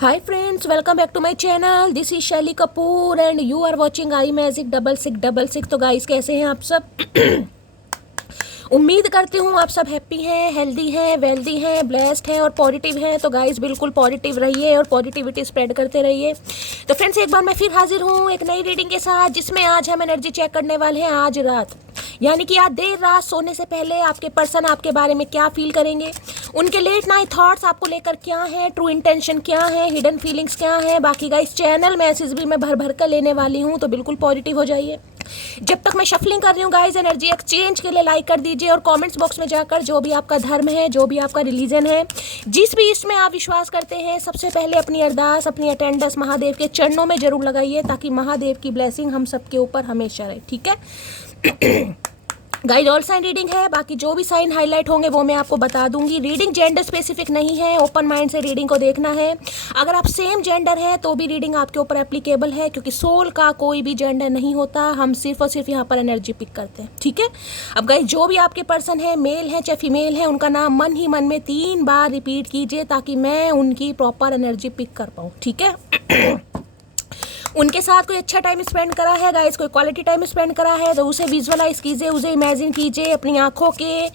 Hi friends, welcome back to my channel. This is Shelly Kapoor and you are watching I magic 6666। तो guys कैसे हैं आप सब? उम्मीद करती हूँ आप सब हैप्पी हैं, हेल्दी हैं, वेल्दी हैं, ब्लेस्ड हैं और पॉजिटिव हैं। तो गाइस बिल्कुल पॉजिटिव रहिए और पॉजिटिविटी स्प्रेड करते रहिए। तो फ्रेंड्स एक बार मैं फिर हाजिर हूँ एक नई रीडिंग के साथ, जिसमें आज हम एनर्जी चेक करने वाले हैं आज रात, यानी कि आज देर रात सोने से पहले आपके पर्सन आपके बारे में क्या फील करेंगे, उनके लेट नाइट थॉट्स आपको लेकर क्या है, ट्रू इंटेंशन क्या है, हिडन फीलिंग्स क्या है। बाकी गाइस चैनल मैसेज भी मैं भर भर कर लेने वाली हूँ, तो बिल्कुल पॉजिटिव हो जाइए। जब तक मैं शफलिंग कर रही हूँ गाइस, एनर्जी एक्सचेंज के लिए लाइक कर दीजिए और कमेंट्स बॉक्स में जाकर जो भी आपका धर्म है, जो भी आपका रिलीजन है, जिस भी इसमें आप विश्वास करते हैं, सबसे पहले अपनी अरदास, अपनी अटेंडेंस महादेव के चरणों में जरूर लगाइए, ताकि महादेव की ब्लेसिंग हम सबके ऊपर हमेशा रहे। ठीक है गाइड ऑल साइन रीडिंग है, बाकी जो भी साइन हाईलाइट होंगे वो मैं आपको बता दूंगी। रीडिंग जेंडर स्पेसिफिक नहीं है, ओपन माइंड से रीडिंग को देखना है। अगर आप सेम जेंडर है तो भी रीडिंग आपके ऊपर एप्लीकेबल है, क्योंकि सोल का कोई भी जेंडर नहीं होता, हम सिर्फ और सिर्फ यहाँ पर एनर्जी पिक करते हैं। ठीक है, अब गाइड जो भी आपके पर्सन है, मेल है चाहे फीमेल है, उनका नाम मन ही मन में 3 बार रिपीट कीजिए, ताकि मैं उनकी प्रॉपर एनर्जी पिक कर पाऊँ। ठीक है उनके साथ कोई अच्छा टाइम स्पेंड करा है गाइस, कोई क्वालिटी टाइम स्पेंड करा है, तो उसे विजुअलाइज कीजिए, उसे इमेजिन कीजिए, अपनी आंखों के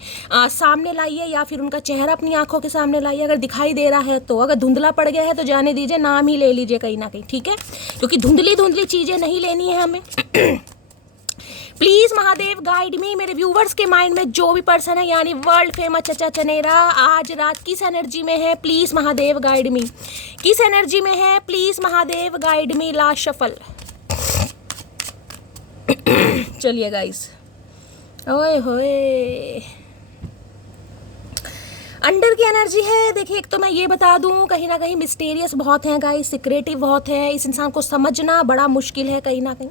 सामने लाइए, या फिर उनका चेहरा अपनी आंखों के सामने लाइए। अगर दिखाई दे रहा है तो, अगर धुंधला पड़ गया है तो जाने दीजिए, नाम ही ले लीजिए कहीं ना कहीं। ठीक है, क्योंकि धुंधली धुंधली चीज़ें नहीं लेनी है हमें। प्लीज महादेव गाइड मी, मेरे व्यूवर्स के माइंड में जो भी पर्सन है, यानी वर्ल्ड फेमस चचा चनेरा, आज रात किस एनर्जी में है, प्लीज महादेव गाइड मी। किस एनर्जी में है, please Mahadev guide me. Last shuffle. चलिए गाइस, ओए होए, अंडर की एनर्जी है। देखिए एक तो मैं ये बता दूं, कहीं ना कहीं मिस्टीरियस बहुत है गाइस, सिक्रेटिव बहुत है, इस इंसान को समझना बड़ा मुश्किल है। कहीं ना कहीं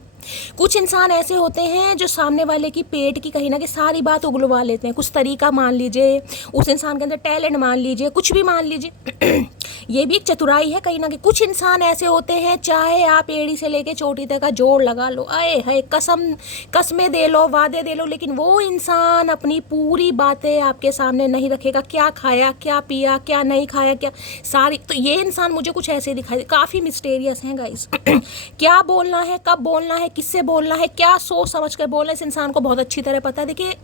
कुछ इंसान ऐसे होते हैं जो सामने वाले की पेट की कहीं ना कहीं सारी बात उगलवा लेते हैं। कुछ तरीका मान लीजिए, उस इंसान के अंदर टैलेंट मान लीजिए, कुछ भी मान लीजिए, ये भी एक चतुराई है कहीं ना कहीं। कुछ इंसान ऐसे होते हैं, चाहे आप एड़ी से लेके चोटी तक का जोड़ लगा लो, आए है कसमें दे लो, वादे दे लो, लेकिन वो इंसान अपनी पूरी बातें आपके सामने नहीं रखेगा। क्या खाया, क्या पिया, क्या नहीं खाया, क्या सारी। तो ये इंसान मुझे कुछ ऐसे दिखाई, काफ़ी मिस्टेरियस हैं गाइस। क्या बोलना है, कब बोलना है, किससे बोलना है, क्या सोच समझ कर बोलना है, इस इंसान को बहुत अच्छी तरह पता है। देखिए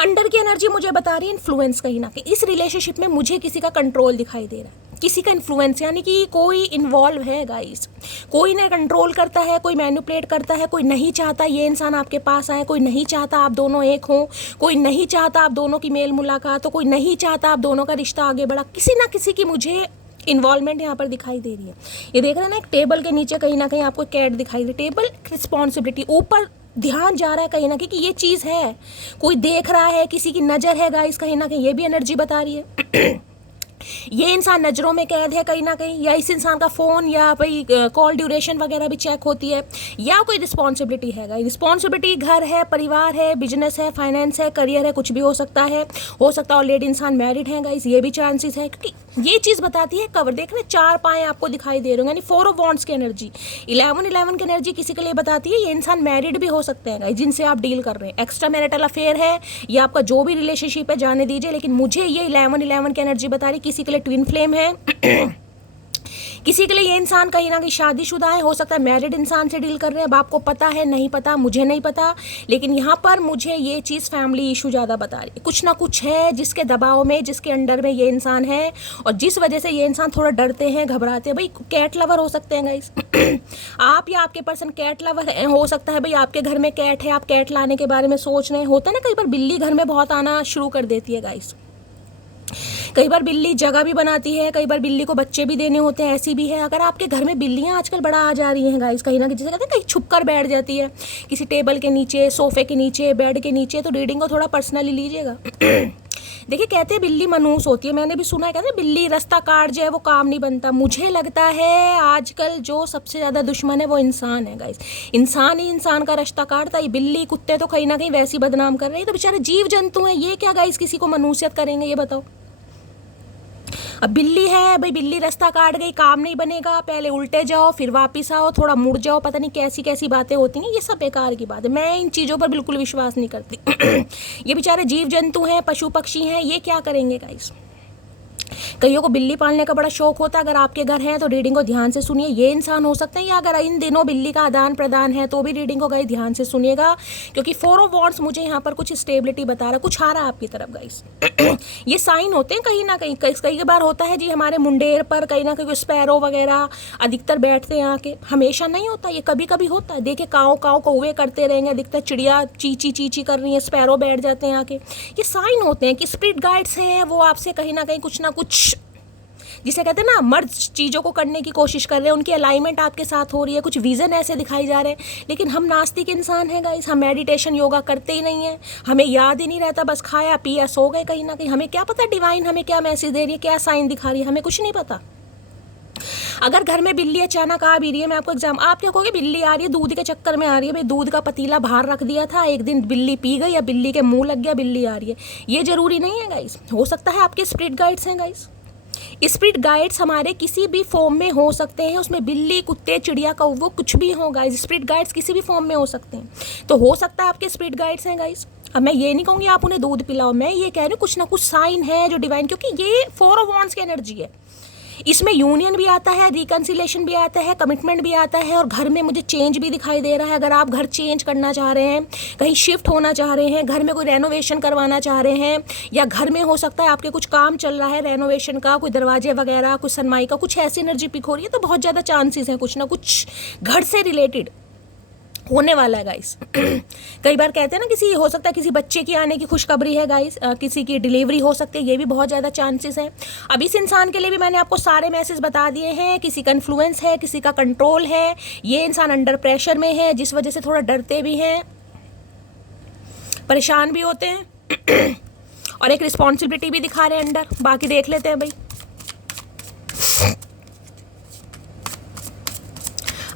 अंडर की एनर्जी मुझे बता रही है इन्फ्लुएंस। कहीं ना कहीं इस रिलेशनशिप में मुझे किसी का कंट्रोल दिखाई दे रहा है, किसी का इन्फ्लुएंस, यानी कि कोई इन्वॉल्व है गाइस। कोई ने कंट्रोल करता है, कोई मैनिपुलेट करता है, कोई नहीं चाहता ये इंसान आपके पास आए, कोई नहीं चाहता आप दोनों एक हों, कोई नहीं चाहता आप दोनों की मेल मुलाकात हो, कोई नहीं चाहता आप दोनों का रिश्ता आगे बढ़ा। किसी ना किसी की मुझे इन्वॉल्वमेंट यहाँ पर दिखाई दे रही है। ये देख रहे हैं ना, एक टेबल के नीचे कहीं ना कहीं आपको कैट दिखाई दे रही है। टेबल रिस्पॉन्सिबिलिटी, ऊपर ध्यान जा रहा है कहीं ना कहीं कि ये चीज़ है, कोई देख रहा है, किसी की नज़र है गाइस, कहीं ना कहीं ये भी एनर्जी बता रही है। ये इंसान नज़रों में कैद है कहीं ना कहीं, या इस इंसान का फ़ोन या भाई कॉल ड्यूरेशन वगैरह भी चेक होती है, या कोई रिस्पॉन्सिबिलिटी है। रिस्पॉन्सिबिलिटी घर है, परिवार है, बिजनेस है, फाइनेंस है, करियर है, कुछ भी हो सकता है। ऑलरेडी इंसान मैरिड है गाइस, ये भी चांसेस है, क्योंकि ये चीज़ बताती है कवर। देख रहे 4 पाए आपको दिखाई दे रहे होंगे, यानी 4 ऑफ वॉन्ड्स की एनर्जी, 11 की एनर्जी किसी के लिए बताती है ये इंसान मैरिड भी हो सकते हैं गाइस, जिनसे आप डील कर रहे हैं। एक्स्ट्रा मैरिटल अफेयर है, या आपका जो भी रिलेशनशिप है जाने दीजिए, लेकिन मुझे ये 11 की एनर्जी बता रही, किसी के लिए ट्विन फ्लेम है। किसी के लिए ये इंसान कहीं ना कहीं शादीशुदा है, हो सकता है मैरिड इंसान से डील कर रहे हैं। अब आपको पता है, नहीं पता, मुझे नहीं पता, लेकिन यहाँ पर मुझे ये चीज़ फैमिली इशू ज़्यादा बता रही है। कुछ ना कुछ है जिसके दबाव में, जिसके अंडर में ये इंसान है, और जिस वजह से ये इंसान थोड़ा डरते हैं, घबराते हैं। भाई कैट लवर हो सकते हैं गाइस। आप या आपके पर्सन कैट लवर हो सकता है। भाई आपके घर में कैट है, आप कैट लाने के बारे में सोच रहे हैं। होता है ना, कई बार बिल्ली घर में बहुत आना शुरू कर देती है गाइस। कई बार बिल्ली जगह भी बनाती है, कई बार बिल्ली को बच्चे भी देने होते हैं, ऐसी भी है। अगर आपके घर में बिल्लियां आजकल बड़ा आ जा रही हैं गाइस, कहीं ना कहीं, जैसे कहते हैं कहीं छुप कर बैठ जाती है किसी टेबल के नीचे, सोफे के नीचे, बेड के नीचे, तो रीडिंग को थोड़ा पर्सनली लीजिएगा। देखिए कहते हैं बिल्ली मनहूस होती है, मैंने भी सुना है, कहते हैं बिल्ली रास्ता काट जाए वो काम नहीं बनता। मुझे लगता है आजकल जो सबसे ज़्यादा दुश्मन है वो इंसान है गाइस। इंसान ही इंसान का रास्ता काटता है। बिल्ली कुत्ते तो कहीं ना कहीं वैसी बदनाम कर रही है, तो बेचारे जीव जंतु हैं, ये क्या गाइस किसी को मनहूसियत करेंगे, ये बताओ। अब बिल्ली है, भाई बिल्ली रास्ता काट गई, काम नहीं बनेगा, पहले उल्टे जाओ फिर वापस आओ, थोड़ा मुड़ जाओ, पता नहीं कैसी कैसी बातें होती हैं। ये सब बेकार की बात है, मैं इन चीज़ों पर बिल्कुल विश्वास नहीं करती। ये बेचारे जीव जंतु हैं, पशु पक्षी हैं, ये क्या करेंगे गाइस। कईयों को बिल्ली पालने का बड़ा शौक होता है, अगर आपके घर है तो रीडिंग को ध्यान से सुनिए, ये इंसान हो सकते हैं। या अगर इन दिनों बिल्ली का आदान प्रदान है तो भी रीडिंग को गाइस ध्यान से सुनिएगा, क्योंकि 4 ऑफ वॉन्ड्स मुझे यहाँ पर कुछ स्टेबिलिटी बता रहा है, कुछ आ रहा है आपकी तरफ गाइस। ये साइन होते हैं कहीं ना कहीं, कई बार होता है जी हमारे मुंडेर पर कहीं ना कहीं स्पैरो वगैरह अधिकतर बैठते हैं आके, हमेशा नहीं होता, ये कभी कभी होता है। देखिए काव काव कौवे करते रहेंगे, अधिकतर चिड़िया चीची चीची कर रही है, स्पैरो बैठ जाते हैं आके, ये साइन होते हैं कि स्पिरिट गाइड्स हैं, वो आपसे कहीं ना कुछ जिसे कहते हैं ना मर्ज चीज़ों को करने की कोशिश कर रहे हैं, उनकी अलाइनमेंट आपके साथ हो रही है, कुछ विज़न ऐसे दिखाई जा रहे हैं। लेकिन हम नास्तिक इंसान हैं गाइस, हम मेडिटेशन योगा करते ही नहीं है, हमें याद ही नहीं रहता, बस खाया पिया सो गए कहीं ना कहीं। हमें क्या पता डिवाइन हमें क्या मैसेज दे रही है, क्या साइन दिखा रही है, हमें कुछ नहीं पता। अगर घर में बिल्ली अचानक आ भी रही है, मैं आपको एग्जाम, आप क्या कहोगे बिल्ली आ रही है दूध के चक्कर में आ रही है, भाई दूध का पतीला बाहर रख दिया था, एक दिन बिल्ली पी गई या बिल्ली के मुंह लग गया, बिल्ली आ रही है, ये जरूरी नहीं है गाइस। हो सकता है आपके स्पिरिट गाइड्स हैं गाइस, स्पिरिट गाइड्स हमारे किसी भी फॉर्म में हो सकते हैं, उसमें बिल्ली कुत्ते चिड़िया कौवा कुछ भी हो गाइस, स्पिरिट गाइड्स किसी भी फॉर्म में हो सकते हैं। तो हो सकता है आपके स्पिरिट गाइड्स हैं गाइस। अब मैं ये नहीं कहूँगी आप उन्हें दूध पिलाओ, मैं ये कह रही हूँ कुछ ना कुछ साइन है जो डिवाइन, क्योंकि ये 4 ऑफ वॉन्ड्स की एनर्जी है, इसमें यूनियन भी आता है, रिकन्सिलेशन भी आता है, कमिटमेंट भी आता है, और घर में मुझे चेंज भी दिखाई दे रहा है। अगर आप घर चेंज करना चाह रहे हैं, कहीं शिफ्ट होना चाह रहे हैं, घर में कोई रेनोवेशन करवाना चाह रहे हैं, या घर में हो सकता है आपके कुछ काम चल रहा है रेनोवेशन का, कोई दरवाजे वगैरह, कुछ सनमाई का, कुछ ऐसी एनर्जी पिक हो रही है, तो बहुत ज़्यादा चांसेस हैं कुछ ना कुछ घर से रिलेटेड होने वाला है गाइस। कई बार कहते हैं ना किसी हो सकता है किसी बच्चे की आने की खुशखबरी है गाइस, किसी की डिलीवरी हो सकती है, ये भी बहुत ज़्यादा चांसेस हैं। अब इस इंसान के लिए भी मैंने आपको सारे मैसेज बता दिए हैं, किसी का इन्फ्लुएंस है, किसी का कंट्रोल है, ये इंसान अंडर प्रेशर में है, जिस वजह से थोड़ा डरते भी हैं, परेशान भी होते हैं, और एक रिस्पॉन्सिबिलिटी भी दिखा रहे हैं अंडर। बाकी देख लेते हैं भाई।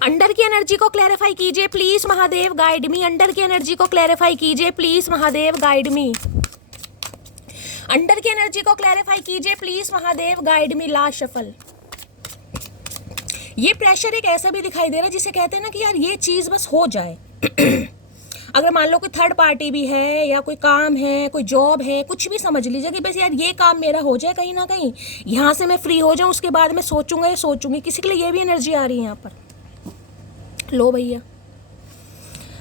अंडर की एनर्जी को क्लैरिफाई कीजिए please Mahadev guide me, under की एनर्जी को क्लैरिफाई कीजिए please Mahadev guide me, under की एनर्जी को क्लैरिफाई कीजिए please Mahadev guide me. Last shuffle. ये प्रेशर एक ऐसा भी दिखाई दे रहा है जिसे कहते हैं ना कि यार ये चीज बस हो जाए। अगर मान लो कोई थर्ड पार्टी भी है, या कोई काम है, कोई जॉब है, कुछ भी समझ लीजिए कि बस यार ये काम मेरा हो जाए, कहीं ना कहीं यहाँ से मैं फ्री हो जाऊँ, उसके बाद मैं सोचूंगा या सोचूंगी। किसी के लिए ये भी एनर्जी आ रही है यहाँ पर। लो भैया,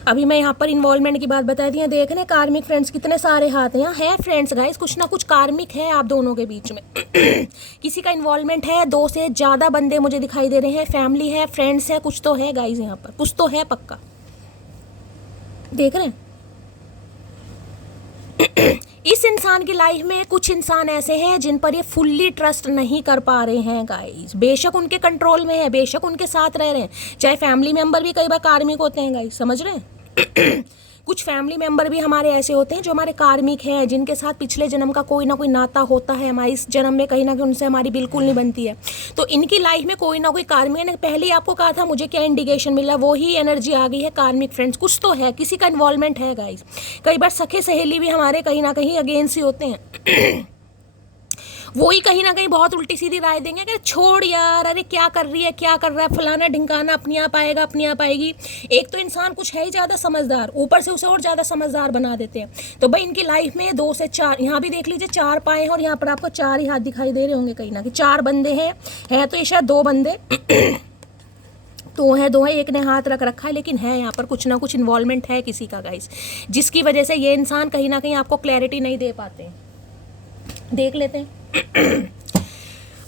अभी मैं यहाँ पर इन्वॉल्वमेंट की बात बता दी है। देख रहे कार्मिक फ्रेंड्स कितने सारे हाथ हैं, है फ्रेंड्स गाइस, कुछ ना कुछ कार्मिक है आप दोनों के बीच में। किसी का इन्वॉल्वमेंट है, 2 से ज़्यादा बंदे मुझे दिखाई दे रहे हैं, फैमिली है, फ्रेंड्स है, कुछ तो है गाइस यहाँ पर, कुछ तो है पक्का। देख रहे हैं इस इंसान की लाइफ में कुछ इंसान ऐसे हैं जिन पर ये फुल्ली ट्रस्ट नहीं कर पा रहे हैं गाइस। बेशक उनके कंट्रोल में है, बेशक उनके साथ रह रहे हैं, चाहे फैमिली मेंबर भी कई बार कार्मिक होते हैं गाइस, समझ रहे हैं। कुछ फैमिली मेंबर भी हमारे ऐसे होते हैं जो हमारे कार्मिक हैं, जिनके साथ पिछले जन्म का कोई ना कोई नाता होता है, हमारे इस जन्म में कहीं ना कहीं उनसे हमारी बिल्कुल नहीं बनती है। तो इनकी लाइफ में कोई ना कोई कार्मिक, ने पहले ही आपको कहा था मुझे क्या इंडिकेशन मिला, वो ही एनर्जी आ गई है, कार्मिक फ्रेंड्स कुछ तो है, किसी का इन्वॉल्वमेंट है गाइस। कई बार सखे सहेली भी हमारे कहीं ना कहीं अगेंस्ट ही होते हैं। वो ही कहीं ना कहीं बहुत उल्टी सीधी राय देंगे कि छोड़ यार, अरे क्या कर रही है, क्या कर रहा है, फलाना ढिंकाना, अपनी आप आएगा, अपनी आप आएगी। एक तो इंसान कुछ है ही ज़्यादा समझदार, ऊपर से उसे और ज़्यादा समझदार बना देते हैं। तो भाई इनकी लाइफ में 2 से 4, यहाँ भी देख लीजिए 4 पाए हैं, और यहाँ पर आपको 4 ही हाथ दिखाई दे रहे होंगे कहीं ना कहीं। 4 बंदे हैं, है तो ये शायद 2 बंदे तो है, 2 है, एक ने हाथ रख रखा है, लेकिन है यहाँ पर कुछ ना कुछ इन्वॉल्वमेंट है किसी का गाइस, जिसकी वजह से ये इंसान कहीं ना कहीं आपको क्लैरिटी नहीं दे पाते हैं। देख लेते हैं।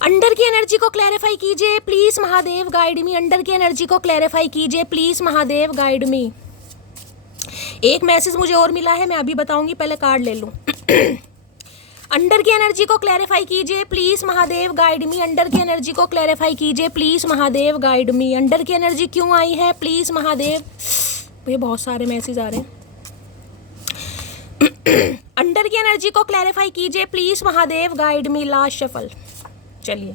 अंडर की एनर्जी को क्लैरिफाई कीजिए please Mahadev guide me, under की एनर्जी को क्लैरिफाई कीजिए प्लीज महादेव गाइड मी। एक मैसेज मुझे और मिला है, मैं अभी बताऊंगी, पहले कार्ड ले लूं। अंडर की एनर्जी को क्लैरिफाई कीजिए please Mahadev guide me, under की एनर्जी को क्लैरिफाई कीजिए please Mahadev guide me. Under की एनर्जी क्यों आई है प्लीज महादेव, ये बहुत सारे मैसेज आ रहे हैं। अंडर की एनर्जी को क्लैरिफाई कीजिए please Mahadev guide me. Last shuffle. चलिए,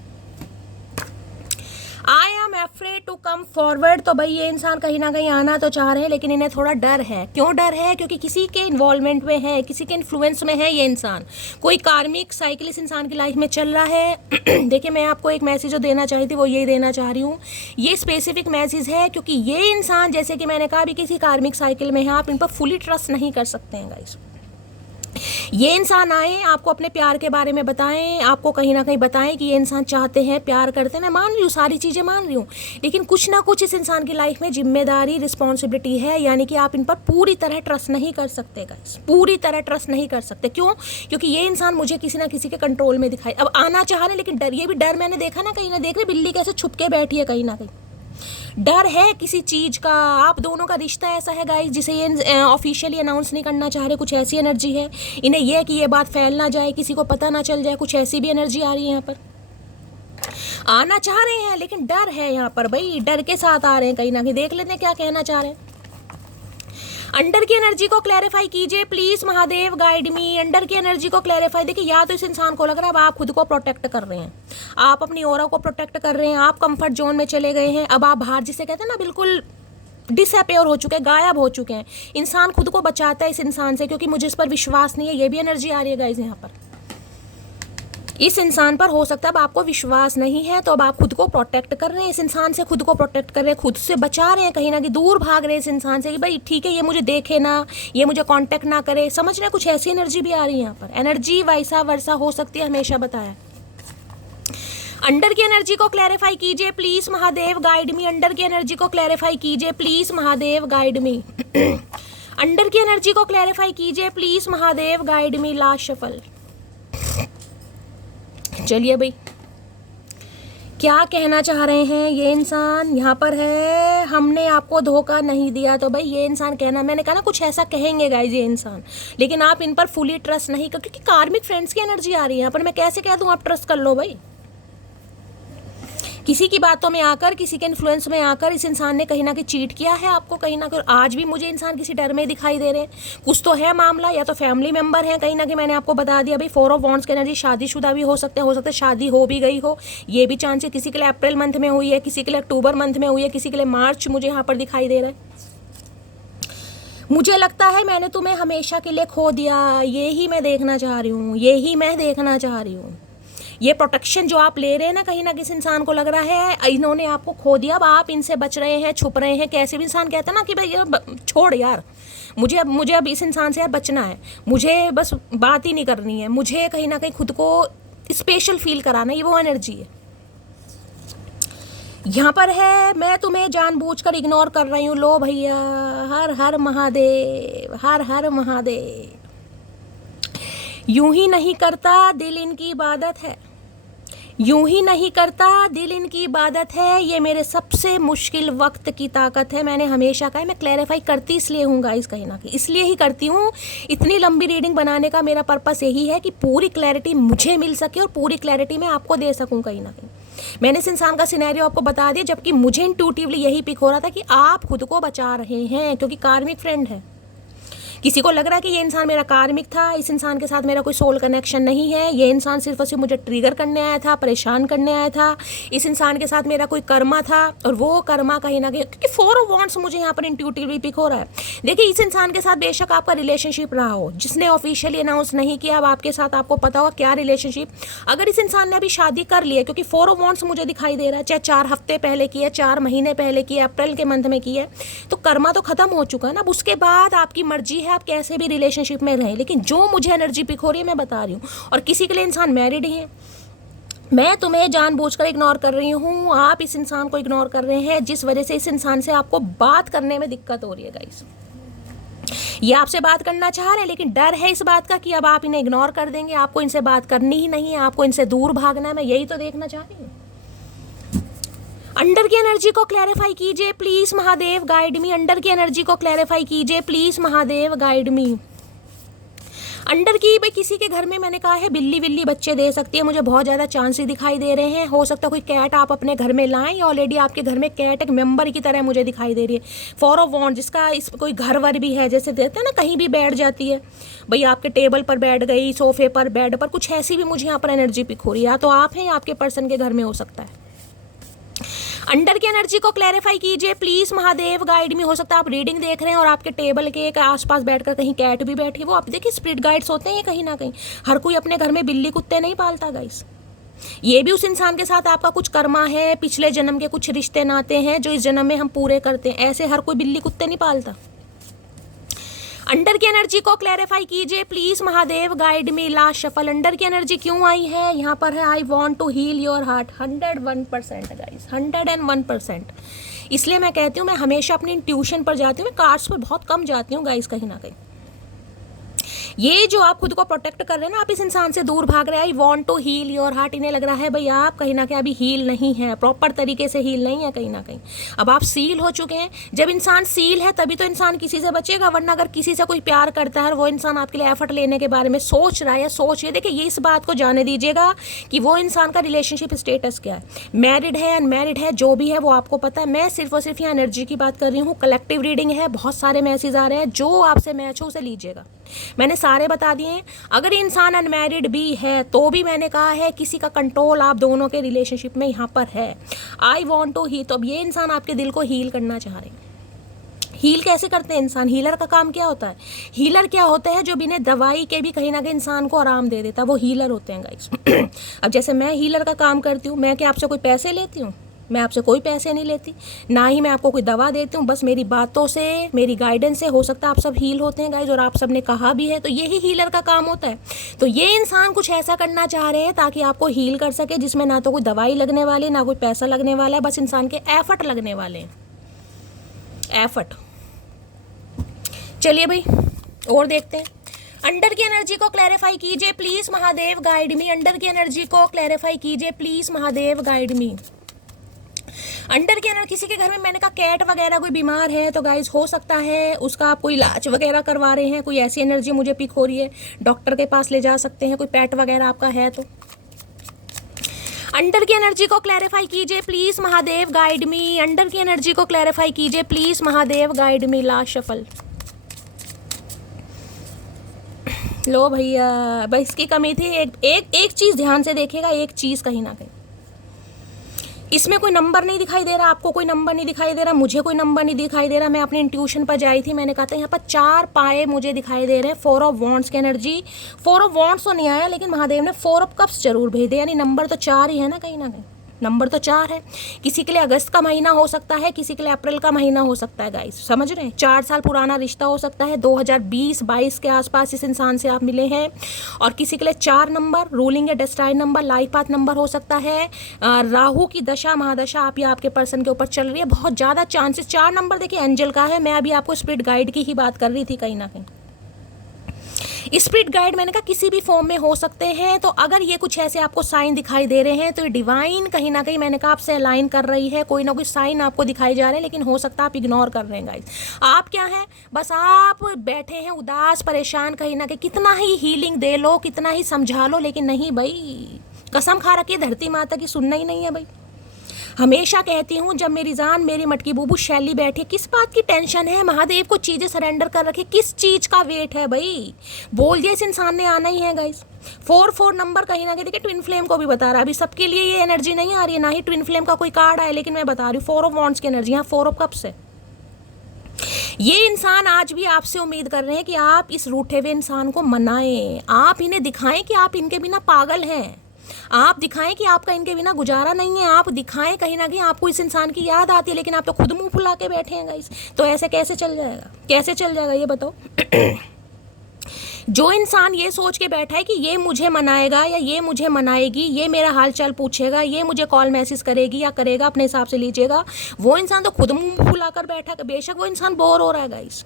I am afraid to come forward. तो भाई ये इंसान कहीं ना कहीं आना तो चाह रहे हैं, लेकिन इन्हें थोड़ा डर है। क्यों डर है? क्योंकि किसी के इन्वॉल्वमेंट में है, किसी के इन्फ्लुएंस में है ये इंसान, कोई कार्मिक साइकिल इस इंसान की लाइफ में चल रहा है। देखिए, मैं आपको एक मैसेज जो देना चाही थी वो यही देना चाह रही हूँ। ये स्पेसिफिक मैसेज है क्योंकि ये इंसान, जैसे कि मैंने कहा, भी किसी कार्मिक साइकिल में है, आप इन पर फुली ट्रस्ट नहीं कर सकते हैं गाइस। ये इंसान आए, आपको अपने प्यार के बारे में बताएं, आपको कहीं ना कहीं बताएं कि ये इंसान चाहते हैं, प्यार करते हैं। मैं मान रही हूँ, सारी चीज़ें मान रही हूँ, लेकिन कुछ ना कुछ इस इंसान की लाइफ में जिम्मेदारी, रिस्पॉन्सिबिलिटी है, यानी कि आप इन पर पूरी तरह ट्रस्ट नहीं कर सकते गाइस, पूरी तरह ट्रस्ट नहीं कर सकते। क्यों? क्योंकि ये इंसान मुझे किसी ना किसी के कंट्रोल में दिखाई, अब आना चाह रहे, लेकिन डर, ये भी डर मैंने देखा ना, कहीं ना देख रहे बिल्ली कैसे छुप के बैठी है, कहीं ना कहीं डर है किसी चीज़ का। आप दोनों का रिश्ता ऐसा है गाइस जिसे ये ऑफिशियली अनाउंस नहीं करना चाह रहे, कुछ ऐसी एनर्जी है इन्हें, यह कि ये बात फैल ना जाए, किसी को पता ना चल जाए, कुछ ऐसी भी एनर्जी आ रही है यहाँ पर। आना चाह रहे हैं लेकिन डर है यहाँ पर भाई, डर के साथ आ रहे हैं, कहीं ना कहीं देख लेते हैं क्या कहना चाह रहे हैं। अंडर की एनर्जी को क्लैरिफाई कीजिए please Mahadev, guide me. Under की एनर्जी को क्लैरिफाई, देखिए या तो इस इंसान को लग रहा है अब आप खुद को प्रोटेक्ट कर रहे हैं, आप अपनी ऑरा को प्रोटेक्ट कर रहे हैं, आप कंफर्ट जोन में चले गए हैं, अब आप बाहर, जिसे कहते हैं ना बिल्कुल डिसअपेयर हो चुके हैं, गायब हो चुके हैं। इंसान खुद को बचाता है इस इंसान से क्योंकि मुझे इस पर विश्वास नहीं है, ये भी एनर्जी आ रही है गाइस यहाँ पर। इस इंसान पर हो सकता है अब आपको विश्वास नहीं है, तो अब आप खुद को प्रोटेक्ट कर रहे हैं, इस इंसान से खुद को प्रोटेक्ट कर रहे हैं, खुद से बचा रहे हैं, कहीं ना कहीं दूर भाग रहे हैं इस इंसान से कि भाई ठीक है ये मुझे देखे ना, ये मुझे कांटेक्ट ना करे, समझ रहे हैं? कुछ ऐसी एनर्जी भी आ रही है यहाँ पर, एनर्जी वैसा वर्षा हो सकती है, हमेशा बताया। अंडर की एनर्जी को क्लैरिफाई कीजिए please Mahadev, guide me. Under की एनर्जी को क्लैरिफाई कीजिए please Mahadev, guide me. Under की एनर्जी को क्लैरिफाई कीजिए please Mahadev, guide me. Last shuffle. चलिए भाई, क्या कहना चाह रहे हैं ये इंसान यहाँ पर है, हमने आपको धोखा नहीं दिया। तो भाई ये इंसान कहना, मैंने कहा ना कुछ ऐसा कहेंगे गाइज ये इंसान, लेकिन आप इन पर फुली ट्रस्ट नहीं कर, क्योंकि कार्मिक फ्रेंड्स की एनर्जी आ रही है यहाँ पर। मैं कैसे कह दूँ आप ट्रस्ट कर लो भाई? किसी की बातों में आकर, किसी के इन्फ्लुएंस में आकर इस इंसान ने कहीं ना कहीं चीट किया है आपको, कहीं ना कहीं। आज भी मुझे इंसान किसी डर में दिखाई दे रहे हैं, कुछ तो है मामला, या तो फैमिली मेंबर है कहीं ना कहीं। मैंने आपको बता दिया भाई, 4 ऑफ वॉन्ड्स की एनर्जी, शादीशुदा भी हो सकते हैं शादी हो भी गई हो, ये भी चांस है। किसी के लिए अप्रैल मंथ में हुई है, किसी के लिए अक्टूबर मंथ में हुई है, किसी के लिए मार्च मुझे यहाँ पर दिखाई दे रहा है। मुझे लगता है मैंने तुम्हें हमेशा के लिए खो दिया, यही मैं देखना चाह रही हूँ, यही मैं देखना चाह रही हूँ। ये प्रोटेक्शन जो आप ले रहे हैं ना, कहीं ना किसी इंसान को लग रहा है इन्होंने आपको खो दिया, अब आप इनसे बच रहे हैं, छुप रहे हैं। कैसे भी इंसान कहता है ना कि भाई ये छोड़ यार, मुझे अब इस इंसान से यार बचना है, मुझे बस बात ही नहीं करनी है, मुझे कहीं ना कहीं खुद को स्पेशल फील कराना, ये वो एनर्जी है यहाँ पर है। मैं तुम्हें जानबूझकर इग्नोर कर रही हूँ। लो भैया, हर हर महादेव, हर हर महादेव। यूं ही नहीं करता दिल इनकी इबादत है, यूं ही नहीं करता दिल इनकी इबादत है, ये मेरे सबसे मुश्किल वक्त की ताकत है। मैंने हमेशा कहा, मैं क्लैरिफाई करती इसलिए हूँ गाइस, कहीं ना कहीं इसलिए ही करती हूँ। इतनी लंबी रीडिंग बनाने का मेरा पर्पस यही है कि पूरी क्लैरिटी मुझे मिल सके और पूरी क्लैरिटी मैं आपको दे सकूँ। कहीं ना कहीं मैंने इस इंसान का सिनेरियो आपको बता दिया, जबकि मुझे इंट्यूटिवली यही पिक हो रहा था कि आप खुद को बचा रहे हैं, क्योंकि कार्मिक फ्रेंड है। किसी को लग रहा है कि ये इंसान मेरा कार्मिक था, इस इंसान के साथ मेरा कोई सोल कनेक्शन नहीं है, ये इंसान सिर्फ और सिर्फ मुझे ट्रिगर करने आया था, परेशान करने आया था, इस इंसान के साथ मेरा कोई कर्मा था, और वो कर्मा कहीं ना कहीं, क्योंकि 4 ऑफ वॉन्ड्स मुझे यहाँ पर इंट्यूटिवली पिक हो रहा है। देखिए, इस इंसान के साथ बेशक आपका रिलेशनशिप रहा हो, जिसने ऑफिशियली अनाउंस नहीं किया, अब आपके साथ आपको पता हो क्या रिलेशनशिप। अगर इस इंसान ने अभी शादी कर ली है, क्योंकि 4 ऑफ वॉन्ड्स मुझे दिखाई दे रहा है, चाहे 4 हफ्ते पहले की है, 4 महीने पहले की है, अप्रैल के मंथ में की है, तो कर्मा तो खत्म हो चुका है ना। अब उसके बाद आपकी मर्जी है आप कैसे भी रिलेशनशिप में रहें, लेकिन जो मुझे एनर्जी पिक हो रही है मैं बता रही हूँ। और किसी के लिए इंसान मैरिड ही है, मैं तुम्हें जानबूझकर इग्नोर कर रही हूँ, आप इस इंसान को इग्नोर कर रहे हैं, जिस वजह से इस इंसान से आपको बात करने में दिक्कत हो रही है गाइस। ये आपसे बात करना चाह रहे हैं, लेकिन डर है इस बात का कि अब आप इन्हें इग्नोर कर देंगे, आपको इनसे बात करनी ही नहीं है, आपको इनसे दूर भागना है। मैं यही तो देखना चाह रही हूँ। अंडर की एनर्जी को क्लैरिफाई कीजिए please Mahadev, guide me. Under की एनर्जी को क्लैरिफाई कीजिए please Mahadev, guide me. Under की, भाई किसी के घर में मैंने कहा है बिल्ली बच्चे दे सकती है, मुझे बहुत ज़्यादा चांसेस दिखाई दे रहे हैं। हो सकता है कोई कैट आप अपने घर में लाएं, या ऑलरेडी आपके घर में कैट एक मेंबर की तरह मुझे दिखाई दे रही है। 4 ऑफ वॉन्ड, जिसका इस कोई घर वर भी है, जैसे देते हैं ना कहीं भी बैठ जाती है, भाई आपके टेबल पर बैठ गई, सोफे पर, बेड पर, कुछ ऐसी भी मुझे यहाँ पर एनर्जी पिक हो रही है। या तो आप हैं या आपके पर्सन के घर में हो सकता है। अंडर की एनर्जी को क्लैरिफाई कीजिए प्लीज महादेव, गाइड में। हो सकता है आप रीडिंग देख रहे हैं और आपके टेबल के आसपास बैठकर कहीं कैट भी बैठी, वो आप देखिए स्पिरिट गाइड्स होते हैं ये कहीं ना कहीं। हर कोई अपने घर में बिल्ली कुत्ते नहीं पालता गाइस। ये भी उस इंसान के साथ आपका कुछ कर्मा है, पिछले जन्म के कुछ रिश्ते नाते हैं जो इस जन्म में हम पूरे करते हैं। ऐसे हर कोई बिल्ली कुत्ते नहीं पालता। अंडर की एनर्जी को क्लैरिफाई कीजिए please Mahadev, guide me. Last shuffle, under की एनर्जी क्यों आई है यहाँ पर है I want to heal your heart. 101% guys, 101%। इसलिए मैं कहती हूँ मैं हमेशा अपनी ट्यूशन पर जाती हूँ, मैं कार्ड्स पर बहुत कम जाती हूँ गाइस। कहीं ना कहीं ये जो आप खुद को प्रोटेक्ट कर रहे हैं ना, आप इस इंसान से दूर भाग रहे हैं। I want to heal your heart, इन्हें लग रहा है भाई आप कहीं ना कहीं अभी हील नहीं है, प्रॉपर तरीके से हील नहीं है कहीं ना कहीं। अब आप सील हो चुके हैं। जब इंसान सील है तभी तो इंसान किसी से बचेगा, वरना अगर किसी से कोई प्यार करता है और वो इंसान आपके लिए एफर्ट लेने के बारे में सोच रहा है या सोच रहे, देखिए ये इस बात को जाने दीजिएगा कि वो इंसान का रिलेशनशिप स्टेटस क्या है, मैरिड है अनमैरिड है, जो भी है वो आपको पता है। मैं सिर्फ और सिर्फ यहाँ एनर्जी की बात कर रही हूँ। कलेक्टिव रीडिंग है, बहुत सारे मैसेज आ रहे हैं, जो आपसे मैच हो उसे लीजिएगा। मैंने सारे बता दिए हैं। अगर इंसान अनमैरिड भी है तो भी मैंने कहा है किसी का कंट्रोल आप दोनों के रिलेशनशिप में यहाँ पर है। आई वॉन्ट टू हील, तो अब ये इंसान आपके दिल को हील करना चाह रहे हैं। हील कैसे करते हैं इंसान? हीलर का काम क्या होता है? हीलर क्या होता है? जो बिना दवाई के भी कहीं ना कहीं इंसान को आराम दे देता है, वो हीलर होते हैं गाइस। अब जैसे मैं हीलर का काम करती हूँ, मैं क्या आपसे कोई पैसे लेती हूँ? मैं आपसे कोई पैसे नहीं लेती, ना ही मैं आपको कोई दवा देती हूँ। बस मेरी बातों से, मेरी गाइडेंस से हो सकता है आप सब हील होते हैं गाइज, और आप सब ने कहा भी है, तो यही हीलर का काम होता है। तो ये इंसान कुछ ऐसा करना चाह रहे हैं ताकि आपको हील कर सके, जिसमें ना तो कोई दवाई लगने वाली, ना कोई पैसा लगने वाला है, बस इंसान के एफर्ट लगने वाले हैं, एफर्ट। चलिए भाई और देखते हैं। अंडर की एनर्जी को क्लैरिफाई कीजिए please Mahadev, guide me. Under की एनर्जी को क्लैरिफाई कीजिए please Mahadev, guide me. Under के अंदर किसी के घर में मैंने कहा कैट वगैरह कोई बीमार है तो गाइज हो सकता है उसका आप कोई इलाज वगैरह करवा रहे हैं, कोई ऐसी एनर्जी मुझे पिक हो रही है, डॉक्टर के पास ले जा सकते हैं। कोई पेट वगैरह आपका है तो अंडर की एनर्जी को क्लैरिफाई कीजिए please Mahadev, guide me. Under की एनर्जी को क्लैरिफाई कीजिए please Mahadev, guide me. Last shuffle. लो भैया, बस इसकी कमी थी। एक चीज ध्यान से देखिएगा, एक चीज कहीं ना कहीं इसमें कोई नंबर नहीं दिखाई दे रहा, आपको कोई नंबर नहीं दिखाई दे रहा, मुझे कोई नंबर नहीं दिखाई दे रहा। मैं अपने इंट्यूशन पर जाई थी, मैंने कहा था यहाँ पर 4 पाए मुझे दिखाई दे रहे हैं। 4 ऑफ वॉन्ड्स की एनर्जी। 4 ऑफ वॉन्ड्स तो नहीं आया, लेकिन महादेव ने 4 ऑफ कप्स जरूर भेज दिया, यानी नंबर तो 4 ही है ना कहीं नंबर तो 4 है। किसी के लिए अगस्त का महीना हो सकता है, किसी के लिए अप्रैल का महीना हो सकता है गाइस, समझ रहे हैं। 4 साल पुराना रिश्ता हो सकता है, 2020-22 के आसपास इस इंसान से आप मिले हैं। और किसी के लिए 4 नंबर रूलिंग या destined number, life path number हो सकता है। राहु की दशा महादशा आप या आपके पर्सन के ऊपर चल रही है, बहुत ज़्यादा चांसेस। 4 नंबर देखिए एंजल का है। मैं अभी आपको स्पिरिट गाइड की ही बात कर रही थी कहीं ना कहीं। स्पिरिट गाइड मैंने कहा किसी भी फॉर्म में हो सकते हैं, तो अगर ये कुछ ऐसे आपको साइन दिखाई दे रहे हैं तो ये डिवाइन कहीं ना कहीं मैंने कहा आपसे अलाइन कर रही है। कोई ना कोई साइन आपको दिखाई जा रहे हैं, लेकिन हो सकता है आप इग्नोर कर रहे हैं गाइस। आप क्या है, बस आप बैठे हैं उदास परेशान कहीं ना कहीं। कितना ही हीलिंग दे लो, कितना ही समझा लो, लेकिन नहीं भाई, कसम खा रखी है धरती माता की, सुनना ही नहीं है भाई। हमेशा कहती हूँ जब मेरी जान मेरी मटकी बूबू शैली बैठी, किस बात की टेंशन है? महादेव को चीजें सरेंडर कर रखी, किस चीज का वेट है भाई? बोल दिया इस इंसान ने आना ही है गाइस। 4 नंबर कहीं ना कहीं देखिए ट्विन फ्लेम को भी बता रहा है। अभी सबके लिए ये एनर्जी नहीं आ रही है, ना ही ट्विन फ्लेम का कोई कार्ड आया, लेकिन मैं बता रही हूँ 4 ऑफ वॉन्ड्स की एनर्जी, यहाँ 4 ऑफ कप्स है। ये इंसान आज भी आपसे उम्मीद कर रहे हैं कि आप इस रूठे हुए इंसान को मनाएं, आप इन्हें दिखाएं कि आप इनके बिना पागल हैं, आप दिखाएं कि आपका इनके बिना गुजारा नहीं है, आप दिखाएं कहीं ना कहीं आपको इस इंसान की याद आती है, लेकिन आप तो खुद मुंह फुला के बैठे हैं गाइस। तो ऐसे कैसे चल जाएगा, कैसे चल जाएगा ये बताओ? जो इंसान ये सोच के बैठा है कि ये मुझे मनाएगा या ये मुझे मनाएगी, ये मेरा हाल चाल पूछेगा, ये मुझे कॉल मैसेज करेगी या करेगा, अपने हिसाब से लीजिएगा, वो इंसान तो खुद मुंह फुलाकर बैठा है। बेशक वो इंसान बोर हो रहा है गाइस,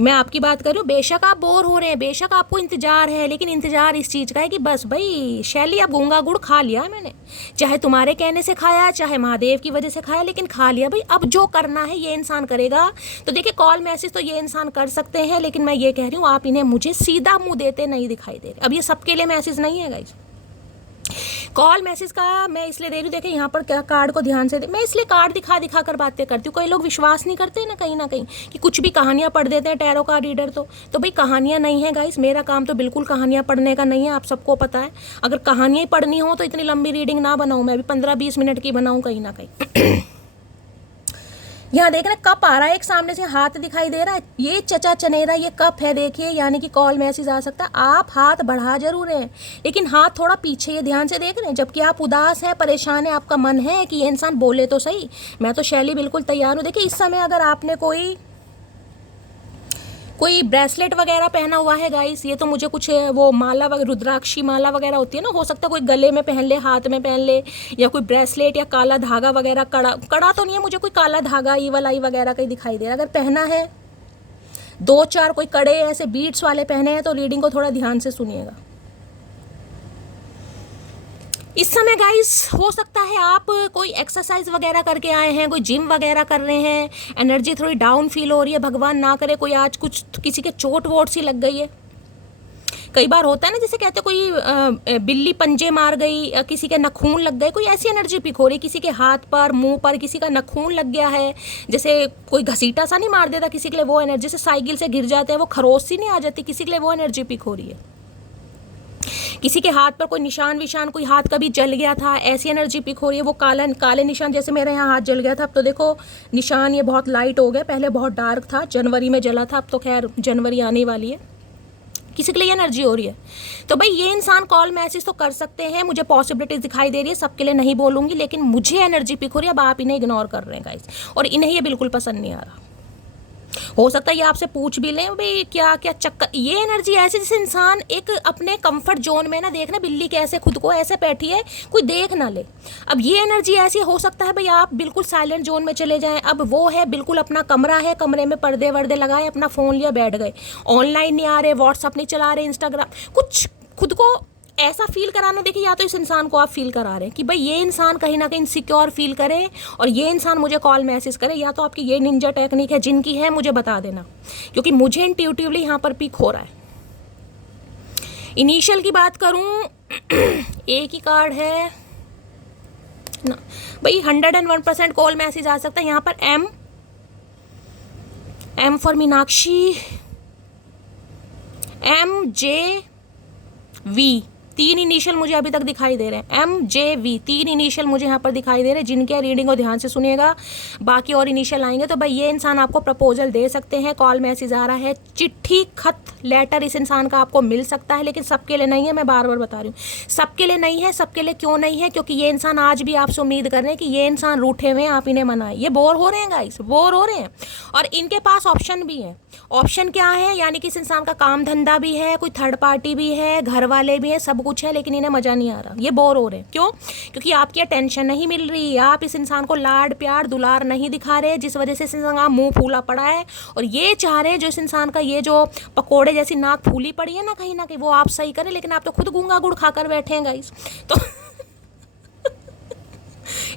मैं आपकी बात कर रही हूँ। बेशक आप बोर हो रहे हैं, बेशक आपको इंतजार है, लेकिन इंतजार इस चीज़ का है कि बस भाई शैली अब गूंगा गुड़ खा लिया मैंने, चाहे तुम्हारे कहने से खाया, चाहे महादेव की वजह से खाया, लेकिन खा लिया भाई। अब जो करना है ये इंसान करेगा। तो देखिए कॉल मैसेज तो ये इंसान कर सकते हैं, लेकिन मैं ये कह रही हूँ आप इन्हें मुझे सीधा मुंह देते नहीं दिखाई दे रहे। अब ये सबके लिए मैसेज नहीं है गाइस। कॉल मैसेज का मैं इसलिए दे रही हूँ, देखिए यहाँ पर क्या कार्ड को ध्यान से मैं इसलिए कार्ड दिखा कर बातें करती हूँ। कई लोग विश्वास नहीं करते ना कहीं कि कुछ भी कहानियाँ पढ़ देते हैं टैरो का रीडर। तो भाई कहानियाँ नहीं है गाइस, मेरा काम तो बिल्कुल कहानियाँ पढ़ने का नहीं है, आप सबको पता है। अगर कहानियाँ ही पढ़नी हो तो इतनी लंबी रीडिंग ना बनाऊँ, मैं अभी 15-20 मिनट की बनाऊँ कहीं ना कहीं। यहाँ देख रहे कप आ रहा है, एक सामने से हाथ दिखाई दे रहा है, ये चचा चनेरा ये कप है देखिए, यानी कि कॉल मैसेज आ सकता है। आप हाथ बढ़ा जरूर हैं, लेकिन हाथ थोड़ा पीछे, ये ध्यान से देख रहे हैं। जबकि आप उदास हैं, परेशान हैं, आपका मन है कि ये इंसान बोले तो सही। मैं तो शैली बिल्कुल तैयार हूँ। देखिए इस समय अगर आपने कोई कोई ब्रेसलेट वगैरह पहना हुआ है गाइस, ये तो मुझे कुछ वो माला वगैरह, रुद्राक्षी माला वगैरह होती है ना, हो सकता है कोई गले में पहन ले, हाथ में पहन ले, या कोई ब्रेसलेट या काला धागा वगैरह, कड़ा तो नहीं है मुझे, कोई काला धागा ईवल आई वगैरह का ही दिखाई दे रहा है। अगर पहना है 2-4 कोई कड़े ऐसे बीट्स वाले पहने हैं तो रीडिंग को थोड़ा ध्यान से सुनिएगा। इस समय गाइस हो सकता है आप कोई एक्सरसाइज वगैरह करके आए हैं, कोई जिम वगैरह कर रहे हैं, एनर्जी थोड़ी डाउन फील हो रही है, भगवान ना करे कोई आज कुछ किसी के चोट वोट सी लग गई है। कई बार होता है ना, जैसे कहते कोई बिल्ली पंजे मार गई, किसी के नखून लग गए, कोई ऐसी एनर्जी पिक हो रही, किसी के हाथ पर, मुंह पर किसी का नखून लग गया है, जैसे कोई घसीटा सा नहीं मार देता किसी के लिए, वो एनर्जी से साइकिल से गिर जाते हैं, वो खरोच सी नहीं आ जाती किसी के लिए, वो एनर्जी पिक हो रही है। किसी के हाथ पर कोई निशान विशान, कोई हाथ कभी जल गया था, ऐसी एनर्जी पिक हो रही है। वो काले निशान, जैसे मेरे यहाँ हाथ जल गया था, अब तो देखो निशान ये बहुत लाइट हो गया, पहले बहुत डार्क था, जनवरी में जला था, अब तो खैर जनवरी आने वाली है। किसी के लिए एनर्जी हो रही है तो भाई ये इंसान कॉल मैसेज तो कर सकते हैं, मुझे पॉसिबिलिटीज दिखाई दे रही है, सबके लिए नहीं बोलूँगी, लेकिन मुझे एनर्जी पिक हो रही है। अब आप इन्हें इग्नोर कर रहे हैं गाइस, और इन्हें ये बिल्कुल पसंद नहीं आ रहा। हो सकता है ये आपसे पूछ भी लें भाई क्या क्या चक्कर, ये एनर्जी ऐसे जैसे इंसान एक अपने कंफर्ट जोन में ना, देखना बिल्ली कैसे खुद को ऐसे बैठी है, कोई देख ना ले। अब ये एनर्जी ऐसी हो सकता है भाई आप बिल्कुल साइलेंट जोन में चले जाएं। अब वो है बिल्कुल अपना कमरा है, कमरे में पर्दे वर्दे लगाए, अपना फ़ोन लिया बैठ गए, ऑनलाइन नहीं आ रहे, व्हाट्सअप नहीं चला रहे, इंस्टाग्राम, कुछ खुद को ऐसा फील कराना। देखिए या तो इस इंसान को आप फील करा रहे हैं कि भाई ये इंसान कहीं ना कहीं इनसिक्योर फील करे और ये इंसान मुझे कॉल मैसेज करे, या तो आपकी ये निंजा टेक्निक है, जिनकी है मुझे बता देना, क्योंकि मुझे इंट्यूटिवली यहाँ पर पिक हो रहा है। इनिशियल की बात करूँ, एक ही कार्ड है ना भाई, 101% कॉल मैसेज आ सकता है यहाँ पर। M for Meenakshi, MJV, 3 initial मुझे अभी तक दिखाई दे रहे हैं। MJV 3 इनिशियल मुझे यहाँ पर दिखाई दे रहे हैं, जिनके रीडिंग को ध्यान से सुनिएगा, बाकी और इनिशियल आएंगे। तो भाई ये इंसान आपको प्रपोजल दे सकते हैं, कॉल मैसेज आ रहा है, चिट्ठी खत लेटर इस इंसान का आपको मिल सकता है, लेकिन सबके लिए नहीं है, मैं बार बार बता रही हूँ, सबके लिए नहीं है। सबके लिए क्यों नहीं है? क्योंकि ये इंसान आज भी आपसे उम्मीद कर रहे हैं कि ये इंसान रूठे हुए हैं, आप इन्हें मनाएं। ये बोर हो रहे हैं गाइस, बोर हो रहे हैं, और इनके पास ऑप्शन भी है। ऑप्शन क्या है? यानी कि इस इंसान का काम धंधा भी है, कोई थर्ड पार्टी भी है, घर वाले भी हैं, सब कुछ है, लेकिन इन्हें मज़ा नहीं आ रहा, ये बोर हो रहे हैं। क्यों? क्योंकि आपकी अटेंशन नहीं मिल रही, आप इस इंसान को लाड प्यार दुलार नहीं दिखा रहे, जिस वजह से इस इंसान का मुंह फूला पड़ा है, और ये चाह रहे हैं जो इस इंसान का ये जो पकोड़े जैसी नाक फूली पड़ी है ना, कहीं ना कहीं वो आप सही करें, लेकिन आप तो खुद गूंगा गुड़ खाकर बैठे हैं गाइस। तो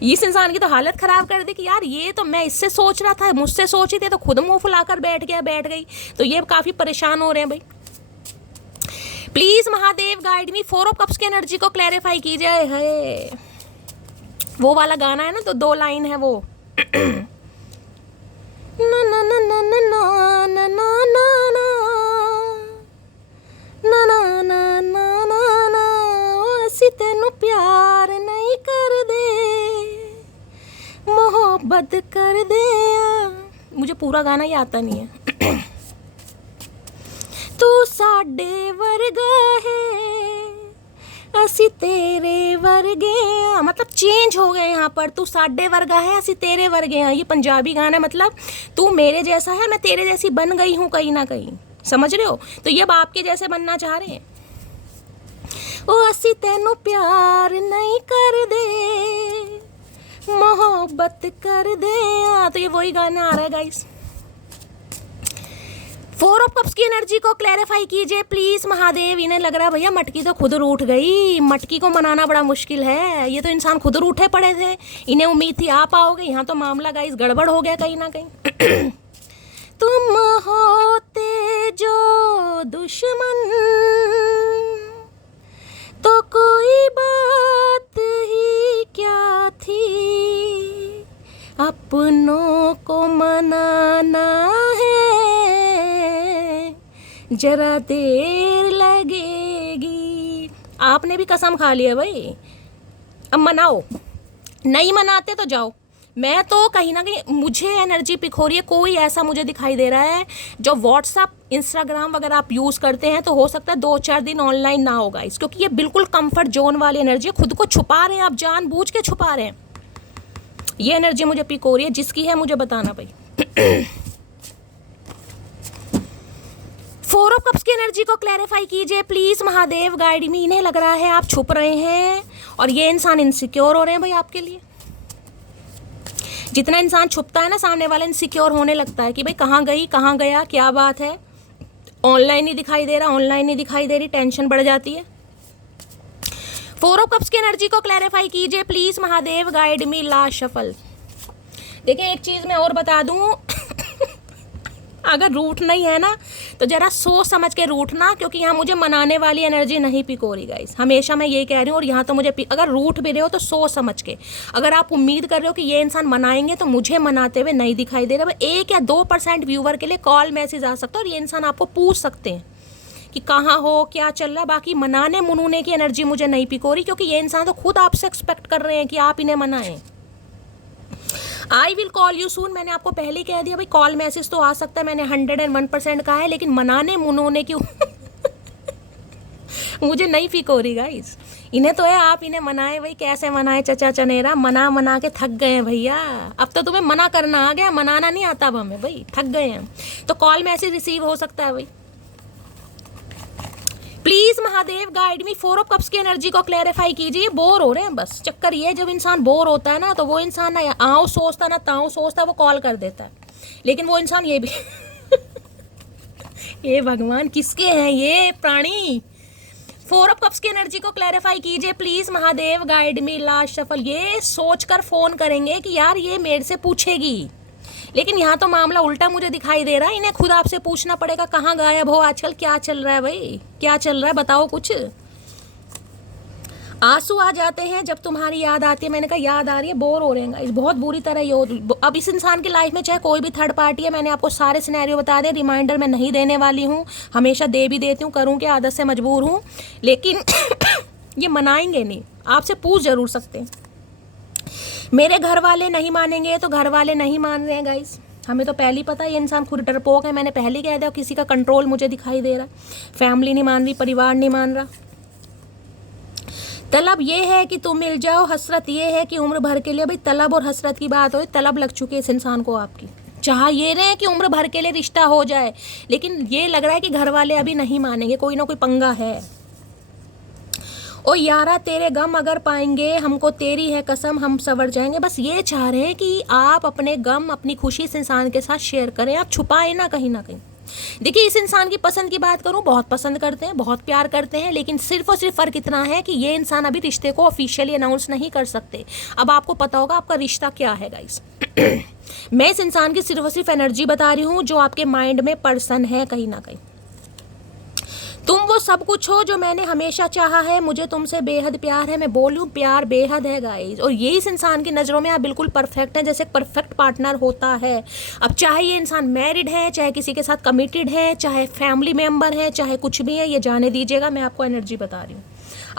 इस इंसान की तो हालत खराब कर दी कि यार ये तो मैं इससे सोच रहा था, मुझसे सोची थी, तो खुद मुंह फुलाकर बैठ गई। तो ये काफ़ी परेशान हो रहे हैं भाई। Please Mahadev guide me, 4 of cups की एनर्जी को क्लैरिफाई कीजिए। है वो वाला गाना है ना, तो 2 लाइन है वो, ना ना ना ना ना ना ना ना ना ना ना ना ना, ਅਸੀਂ ਤੈਨੂੰ प्यार नहीं कर दे, मोहब्बत कर दे। मुझे पूरा गाना ही आता नहीं है। तू साडे वर्गा है, असी तेरे वर्गे हैं, मतलब चेंज हो गए यहाँ पर। तू साडे वर्गा है, असी तेरे वर्गे हैं, ये पंजाबी गाना है, मतलब तू मेरे जैसा है, मैं तेरे जैसी बन गई हूँ कहीं ना कहीं, समझ रहे हो? तो ये अब आपके जैसे बनना चाह रहे हैं। ओ असी तेनू प्यार नहीं कर दे, मोहब्बत कर दे। तो ये वही गाना आ रहा है गाइस। 4 ऑफ कप्स की एनर्जी को क्लैरिफाई कीजिए प्लीज महादेव। इन्हें लग रहा है भैया मटकी तो खुद रूठ गई, मटकी को मनाना बड़ा मुश्किल है, ये तो इंसान खुद रूठे पड़े थे, इन्हें उम्मीद थी आप आओगे, यहाँ तो मामला गाइस गड़बड़ हो गया कहीं ना कहीं। तुम होते जो दुश्मन तो कोई बात ही क्या थी, अपनों को मनाना है, जरा देर लगेगी। आपने भी कसम खा लिया भाई, अब मनाओ, नहीं मनाते तो जाओ। मैं तो कहीं ना कहीं मुझे एनर्जी पिक हो रही है, कोई ऐसा मुझे दिखाई दे रहा है जो व्हाट्सअप इंस्टाग्राम वगैरह आप यूज़ करते हैं, तो हो सकता है 2-4 दिन ऑनलाइन ना होगा इस, क्योंकि ये बिल्कुल कंफर्ट जोन वाली एनर्जी है, खुद को छुपा रहे हैं आप, जानबूझ के छुपा रहे हैं। ये एनर्जी मुझे पिक हो रही है, जिसकी है मुझे बताना भाई। फोर ऑफ कप्स की एनर्जी को क्लैरिफाई कीजिए प्लीज महादेव, गाइड मी। इन्हें लग रहा है आप छुप रहे हैं और ये इंसान इनसिक्योर हो रहे हैं भाई आपके लिए। जितना इंसान छुपता है ना, सामने वाला इनसिक्योर होने लगता है कि भाई कहाँ गई, कहाँ गया, क्या बात है, ऑनलाइन नहीं दिखाई दे रहा, ऑनलाइन नहीं दिखाई दे रही, टेंशन बढ़ जाती है। फोर ऑफ कप्स की एनर्जी को क्लैरिफाई कीजिए please Mahadev, guide me. Last shuffle. देखिए एक चीज मैं और बता दूं अगर रूठना ही है ना तो जरा सोच समझ के रूठना, क्योंकि यहाँ मुझे मनाने वाली एनर्जी नहीं पिको रही गाइस। हमेशा मैं ये कह रही हूँ, और यहाँ तो मुझे अगर रूठ भी रहे हो तो सोच समझ के। अगर आप उम्मीद कर रहे हो कि ये इंसान मनाएंगे तो मुझे मनाते हुए नहीं दिखाई दे रहा। 1 या 2% व्यूवर के लिए कॉल मैसेज आ सकता है और ये इंसान आपको पूछ सकते हैं कि कहाँ हो, क्या चल रहा। बाकी मनाने मुनूने की एनर्जी मुझे नहीं पिको रही, क्योंकि ये इंसान तो खुद आपसे एक्सपेक्ट कर रहे हैं कि आप इन्हें मनाएं। I will call you soon, मैंने आपको पहले ही कह दिया भाई, कॉल मैसेज तो आ सकता है, मैंने 101% कहा है, लेकिन मनाने मुनोने की मुझे नहीं फीक हो रही गाइस। इन्हें तो है आप इन्हें मनाए भाई, कैसे मनाए चचा चनेरा, मना मना के थक गए हैं भैया। अब तो तुम्हें मना करना आ गया, मनाना नहीं आता अब हमें भाई, थक गए हैं। तो कॉल मैसेज रिसीव हो सकता है भाई। Please Mahadev guide me, four of cups की एनर्जी को क्लैरिफाई कीजिए। बोर हो रहे हैं बस, चक्कर ये, जब इंसान बोर होता है ना तो वो इंसान ना आओ सोचता ना ताओ सोचता, वो कॉल कर देता है। लेकिन वो इंसान ये भी ये भगवान किसके हैं ये प्राणी। फोर ऑफ कप्स की एनर्जी को क्लैरिफाई कीजिए please Mahadev, guide me. Last shuffle. ये सोचकर फोन करेंगे कि यार ये मेरे से पूछेगी, लेकिन यहाँ तो मामला उल्टा मुझे दिखाई दे रहा है। इन्हें खुद आपसे पूछना पड़ेगा कहाँ गायब हो आजकल, क्या चल रहा है भाई, क्या चल रहा है बताओ कुछ। आंसू आ जाते हैं जब तुम्हारी याद आती है। मैंने कहा याद आ रही है, बोर हो रहे हैं बहुत बुरी तरह। ये अब इस इंसान की लाइफ में चाहे कोई भी थर्ड पार्टी है, मैंने आपको सारे सिनेरियो बता दें, रिमाइंडर मैं नहीं देने वाली हूँ, हमेशा दे भी देती हूँ, करूँ कि आदत से मजबूर हूँ। लेकिन ये मनाएंगे नहीं, आपसे पूछ जरूर सकते हैं। मेरे घर वाले नहीं मानेंगे तो घर वाले नहीं मान रहे हैं गाइस, हमें तो पहले ही पता है ये इंसान खुद डरपोक है। मैंने पहले ही कह दिया, किसी का कंट्रोल मुझे दिखाई दे रहा, फैमिली नहीं मान रही, परिवार नहीं मान रहा। तलब ये है कि तुम मिल जाओ, हसरत ये है कि उम्र भर के लिए। भाई तलब और हसरत की बात हो, तलब लग चुकी है इस इंसान को आपकी। चाह ये रहे कि उम्र भर के लिए रिश्ता हो जाए, लेकिन ये लग रहा है कि घर वाले अभी नहीं मानेंगे, कोई ना कोई पंगा है। ओ यारा तेरे गम अगर पाएंगे, हमको तेरी है कसम हम सवर जाएंगे। बस ये चाह रहे हैं कि आप अपने गम अपनी खुशी इस इंसान के साथ शेयर करें, आप छुपाए ना कहीं ना कहीं। देखिए इस इंसान की पसंद की बात करूं, बहुत पसंद करते हैं, बहुत प्यार करते हैं, लेकिन सिर्फ और सिर्फ फ़र्क इतना है कि ये इंसान अभी रिश्ते को ऑफिशियली अनाउंस नहीं कर सकते। अब आपको पता होगा आपका रिश्ता क्या है गाइस। मैं इस इंसान की सिर्फ और सिर्फ एनर्जी बता रही हूँ जो आपके माइंड में पर्सन है कहीं ना कहीं। तुम वो सब कुछ हो जो मैंने हमेशा चाहा है, मुझे तुमसे बेहद प्यार है। मैं बोलूँ प्यार बेहद है गाइस, और ये इस इंसान की नज़रों में आप बिल्कुल परफेक्ट हैं, जैसे एक परफेक्ट पार्टनर होता है। अब चाहे ये इंसान मैरिड है, चाहे किसी के साथ कमिटेड है, चाहे फैमिली मेम्बर है, चाहे कुछ भी है, ये जाने दीजिएगा, मैं आपको एनर्जी बता रही हूँ,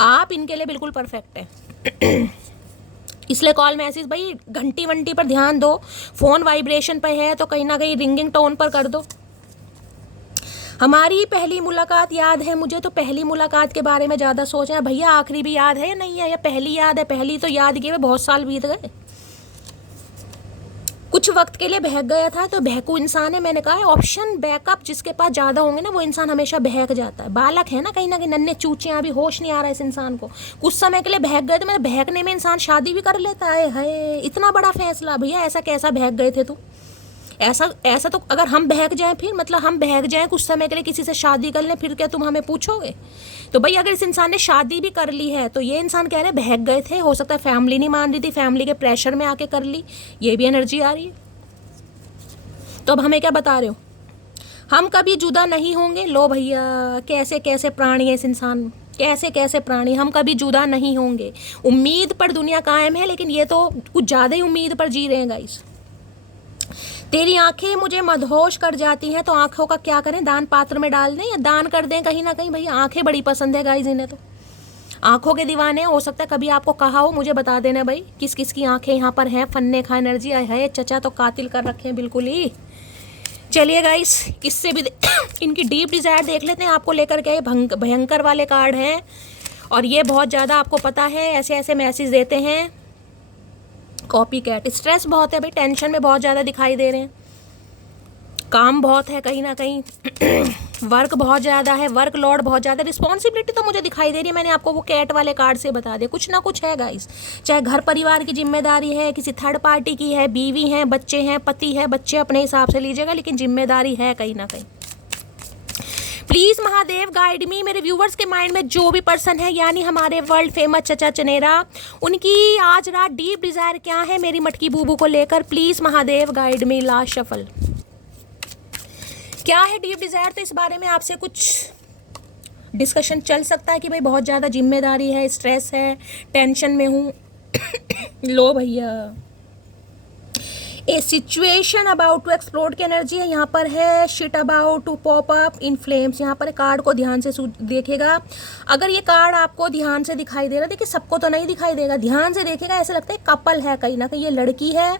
आप इनके लिए बिल्कुल परफेक्ट है। इसलिए कॉल मैसेज भाई घंटी वंटी पर ध्यान दो, फ़ोन वाइब्रेशन पर है तो कहीं ना कहीं रिंगिंग टोन पर कर दो। हमारी पहली मुलाकात याद है मुझे, तो पहली मुलाकात के बारे में ज़्यादा सोच रहे हैं भैया, आखिरी भी याद है या नहीं है, या पहली याद है। पहली तो याद किए हुए बहुत साल बीत गए, कुछ वक्त के लिए बहक गया था, तो बहकू इंसान है। मैंने कहा है ऑप्शन बैकअप जिसके पास ज़्यादा होंगे ना वो इंसान हमेशा बहक जाता है। बालक है ना कहीं ना कहीं, नन्हे चूचे, अभी होश नहीं आ रहा है इस इंसान को। कुछ समय के लिए बहक गए तो मेरे बहकने में इंसान शादी भी कर लेता है। हाय इतना बड़ा फैसला भैया, ऐसा कैसा बहक गए थे तुम। ऐसा तो अगर हम बहक जाएं, फिर मतलब हम बहक जाएं कुछ समय के लिए किसी से शादी कर लें, फिर क्या तुम हमें पूछोगे। तो भाई अगर इस इंसान ने शादी भी कर ली है तो ये इंसान कह रहे बहक गए थे, हो सकता है फैमिली नहीं मान रही थी, फैमिली के प्रेशर में आके कर ली, ये भी एनर्जी आ रही है। तो अब हमें क्या बता रहे हो, हम कभी जुदा नहीं होंगे। लो भैया कैसे कैसे प्राणी है इस इंसान, कैसे कैसे प्राणी, हम कभी जुदा नहीं होंगे। उम्मीद पर दुनिया कायम है, लेकिन ये तो कुछ ज़्यादा ही उम्मीद पर जी रहे हैं गाइस। तेरी आंखें मुझे मदहोश कर जाती हैं, तो आंखों का क्या करें, दान पात्र में डाल दें या दान कर दें कहीं ना कहीं। भैया आंखें बड़ी पसंद है गाइस इन्हें, तो आंखों के दीवाने। हो सकता है कभी आपको कहा हो, मुझे बता देना भाई किस किस की आंखें यहाँ पर हैं। फन्ने खा एनर्जी है, चचा तो कातिल कर रखे हैं बिल्कुल ही। चलिए गाइस इससे भी इनकी डीप डिज़ायर देख लेते हैं, आपको लेकर के भयंकर वाले कार्ड हैं, और ये बहुत ज़्यादा आपको पता है ऐसे ऐसे मैसेज देते हैं। कॉपी कैट, स्ट्रेस बहुत है भाई, टेंशन में बहुत ज़्यादा दिखाई दे रहे हैं। काम बहुत है कहीं ना कहीं, वर्क बहुत ज़्यादा है, वर्क लोड बहुत ज़्यादा, रिस्पॉन्सिबिलिटी तो मुझे दिखाई दे रही है, मैंने आपको वो कैट वाले कार्ड से बता दिया, कुछ ना कुछ है गाइस। चाहे घर परिवार की जिम्मेदारी है, किसी थर्ड पार्टी की है, बीवी है, बच्चे हैं, पति है, बच्चे अपने हिसाब से लीजिएगा, लेकिन जिम्मेदारी है कहीं ना कहीं। प्लीज महादेव गाइड मी। मेरे व्यूवर्स के माइंड में जो भी पर्सन है, यानी हमारे वर्ल्ड फेमस चचा चनेरा, उनकी आज रात डीप डिजायर क्या है मेरी मटकी बूबू को लेकर, please Mahadev guide me. Last shuffle क्या है डीप डिजायर, तो इस बारे में आपसे कुछ डिस्कशन चल सकता है कि भाई बहुत ज़्यादा जिम्मेदारी है, स्ट्रेस है, टेंशन में हूँ। लो भैया, a situation about to explode की एनर्जी है, यहाँ पर है shit about to pop up in flames. यहाँ पर कार्ड को ध्यान से देखेगा, अगर ये कार्ड आपको ध्यान से दिखाई दे रहा है, देखिए सबको तो नहीं दिखाई देगा, ध्यान से देखेगा ऐसा लगता है कपल है कहीं ना कहीं, ये लड़की है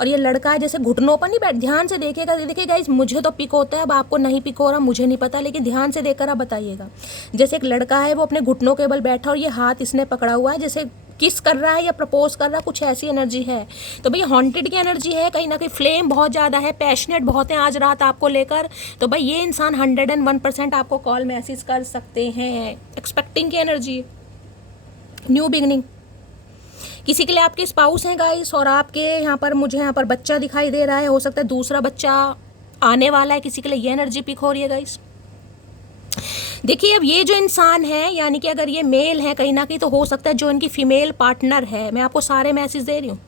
और ये लड़का है, जैसे घुटनों पर नहीं बैठ, ध्यान से देखेगा। देखिएगा इस मुझे तो पिक होता है, अब आपको नहीं पिक हो रहा मुझे नहीं पता, लेकिन ध्यान से देखकर आप बताइएगा। जैसे एक लड़का है वो अपने घुटनों के बल बैठा और ये हाथ इसने पकड़ा हुआ है, जैसे किस कर रहा है या प्रपोज कर रहा है, कुछ ऐसी एनर्जी है। तो भाई हॉन्टेड की एनर्जी है कहीं ना कहीं, फ्लेम बहुत ज़्यादा है, पैशनेट बहुत है आज रात आपको लेकर। तो भाई ये इंसान 101% आपको कॉल मैसेज कर सकते हैं। एक्सपेक्टिंग की एनर्जी, न्यू बिगनिंग, किसी के लिए आपके स्पाउस हैं गाइस, और आपके यहाँ पर मुझे यहाँ पर बच्चा दिखाई दे रहा है, हो सकता है दूसरा बच्चा आने वाला है, किसी के लिए ये एनर्जी पिक हो रही है गाइस। देखिए अब ये जो इंसान है, यानी कि अगर ये मेल है कहीं ना कहीं, तो हो सकता है जो इनकी फीमेल पार्टनर है, मैं आपको सारे मैसेज दे रही हूँ।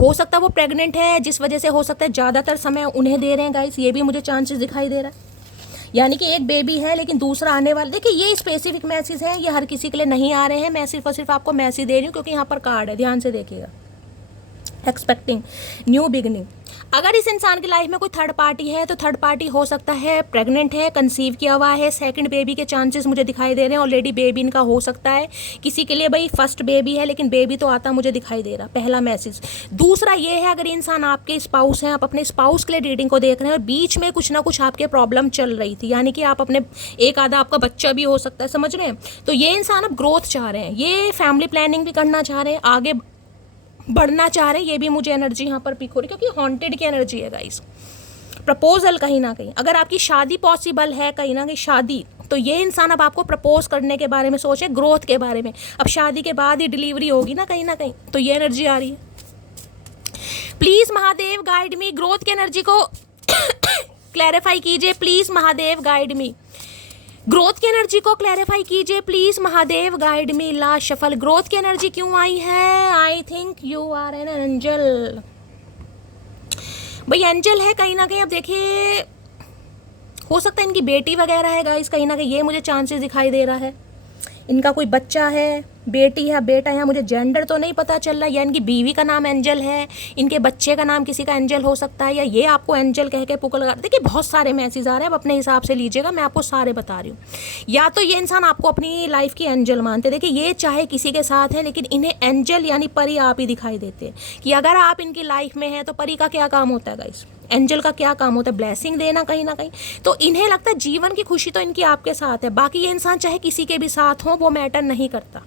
हो सकता है वो प्रेग्नेंट है, जिस वजह से हो सकता है ज़्यादातर समय उन्हें दे रहे हैं गाइस, ये भी मुझे चांसेस दिखाई दे रहा है। यानी कि एक बेबी है लेकिन दूसरा आने वाला। देखिए ये स्पेसिफिक मैसेज है, ये हर किसी के लिए नहीं आ रहे हैं, मैं सिर्फ और सिर्फ आपको मैसेज दे रही हूँ क्योंकि यहाँ पर कार्ड है, ध्यान से देखिएगा। एक्सपेक्टिंग न्यू बिगनिंग, अगर इस इंसान की लाइफ में कोई थर्ड पार्टी है तो थर्ड पार्टी हो सकता है प्रेग्नेंट है, कंसीव किया हुआ है, सेकंड बेबी के चांसेस मुझे दिखाई दे रहे हैं, ऑलरेडी बेबी इनका हो सकता है। किसी के लिए भाई फर्स्ट बेबी है लेकिन बेबी तो आता मुझे दिखाई दे रहा, पहला मैसेज। दूसरा ये है, अगर इंसान आपके स्पाउस हैं, आप अपने स्पाउस के लिए रीडिंग को देख रहे हैं और बीच में कुछ ना कुछ आपके प्रॉब्लम चल रही थी, यानी कि आप अपने एक आधा आपका बच्चा भी हो सकता है, समझ रहे हैं। तो ये इंसान अब ग्रोथ चाह रहे हैं, ये फैमिली प्लानिंग भी करना चाह रहे हैं, आगे बढ़ना चाह रहे हैं, ये भी मुझे एनर्जी यहाँ पर पिक हो रही है क्योंकि हॉन्टेड की एनर्जी है गाइस। प्रपोजल कहीं ना कहीं, अगर आपकी शादी पॉसिबल है कहीं ना कहीं शादी, तो ये इंसान अब आपको प्रपोज करने के बारे में सोचे, ग्रोथ के बारे में। अब शादी के बाद ही डिलीवरी होगी ना कहीं ना कहीं, तो ये एनर्जी आ रही है। Please Mahadev guide me, growth की एनर्जी को क्लैरिफाई कीजिए please Mahadev guide me. Growth की एनर्जी को क्लैरिफाई कीजिए please Mahadev guide me. Last shuffle, growth की एनर्जी क्यों आई है? I think you are an angel. भाई एंजल है कहीं ना कहीं, अब देखिए हो सकता है इनकी बेटी वगैरह है गाइस, कहीं ना कहीं ये मुझे चांसेस दिखाई दे रहा है। इनका कोई बच्चा है, बेटी है, बेटा है, मुझे जेंडर तो नहीं पता चल रहा, या इनकी बीवी का नाम एंजल है, इनके बच्चे का नाम किसी का एंजल हो सकता है, या ये आपको एंजल कह के पुकार लगा। देखिए बहुत सारे मैसेज आ रहे हैं, अब अपने हिसाब से लीजिएगा, मैं आपको सारे बता रही हूँ। या तो ये इंसान आपको अपनी लाइफ की एंजल मानते, देखिए ये चाहे किसी के साथ है लेकिन इन्हें एंजल यानी परी आप ही दिखाई देते हैं, कि अगर आप इनकी लाइफ में हैं तो परी का क्या काम होता है गाइस, एंजल का क्या काम होता है? ब्लेसिंग देना कहीं ना कहीं। तो इन्हें लगता है जीवन की खुशी तो इनकी आपके साथ है, बाकी ये इंसान चाहे किसी के भी साथ हो वो मैटर नहीं करता।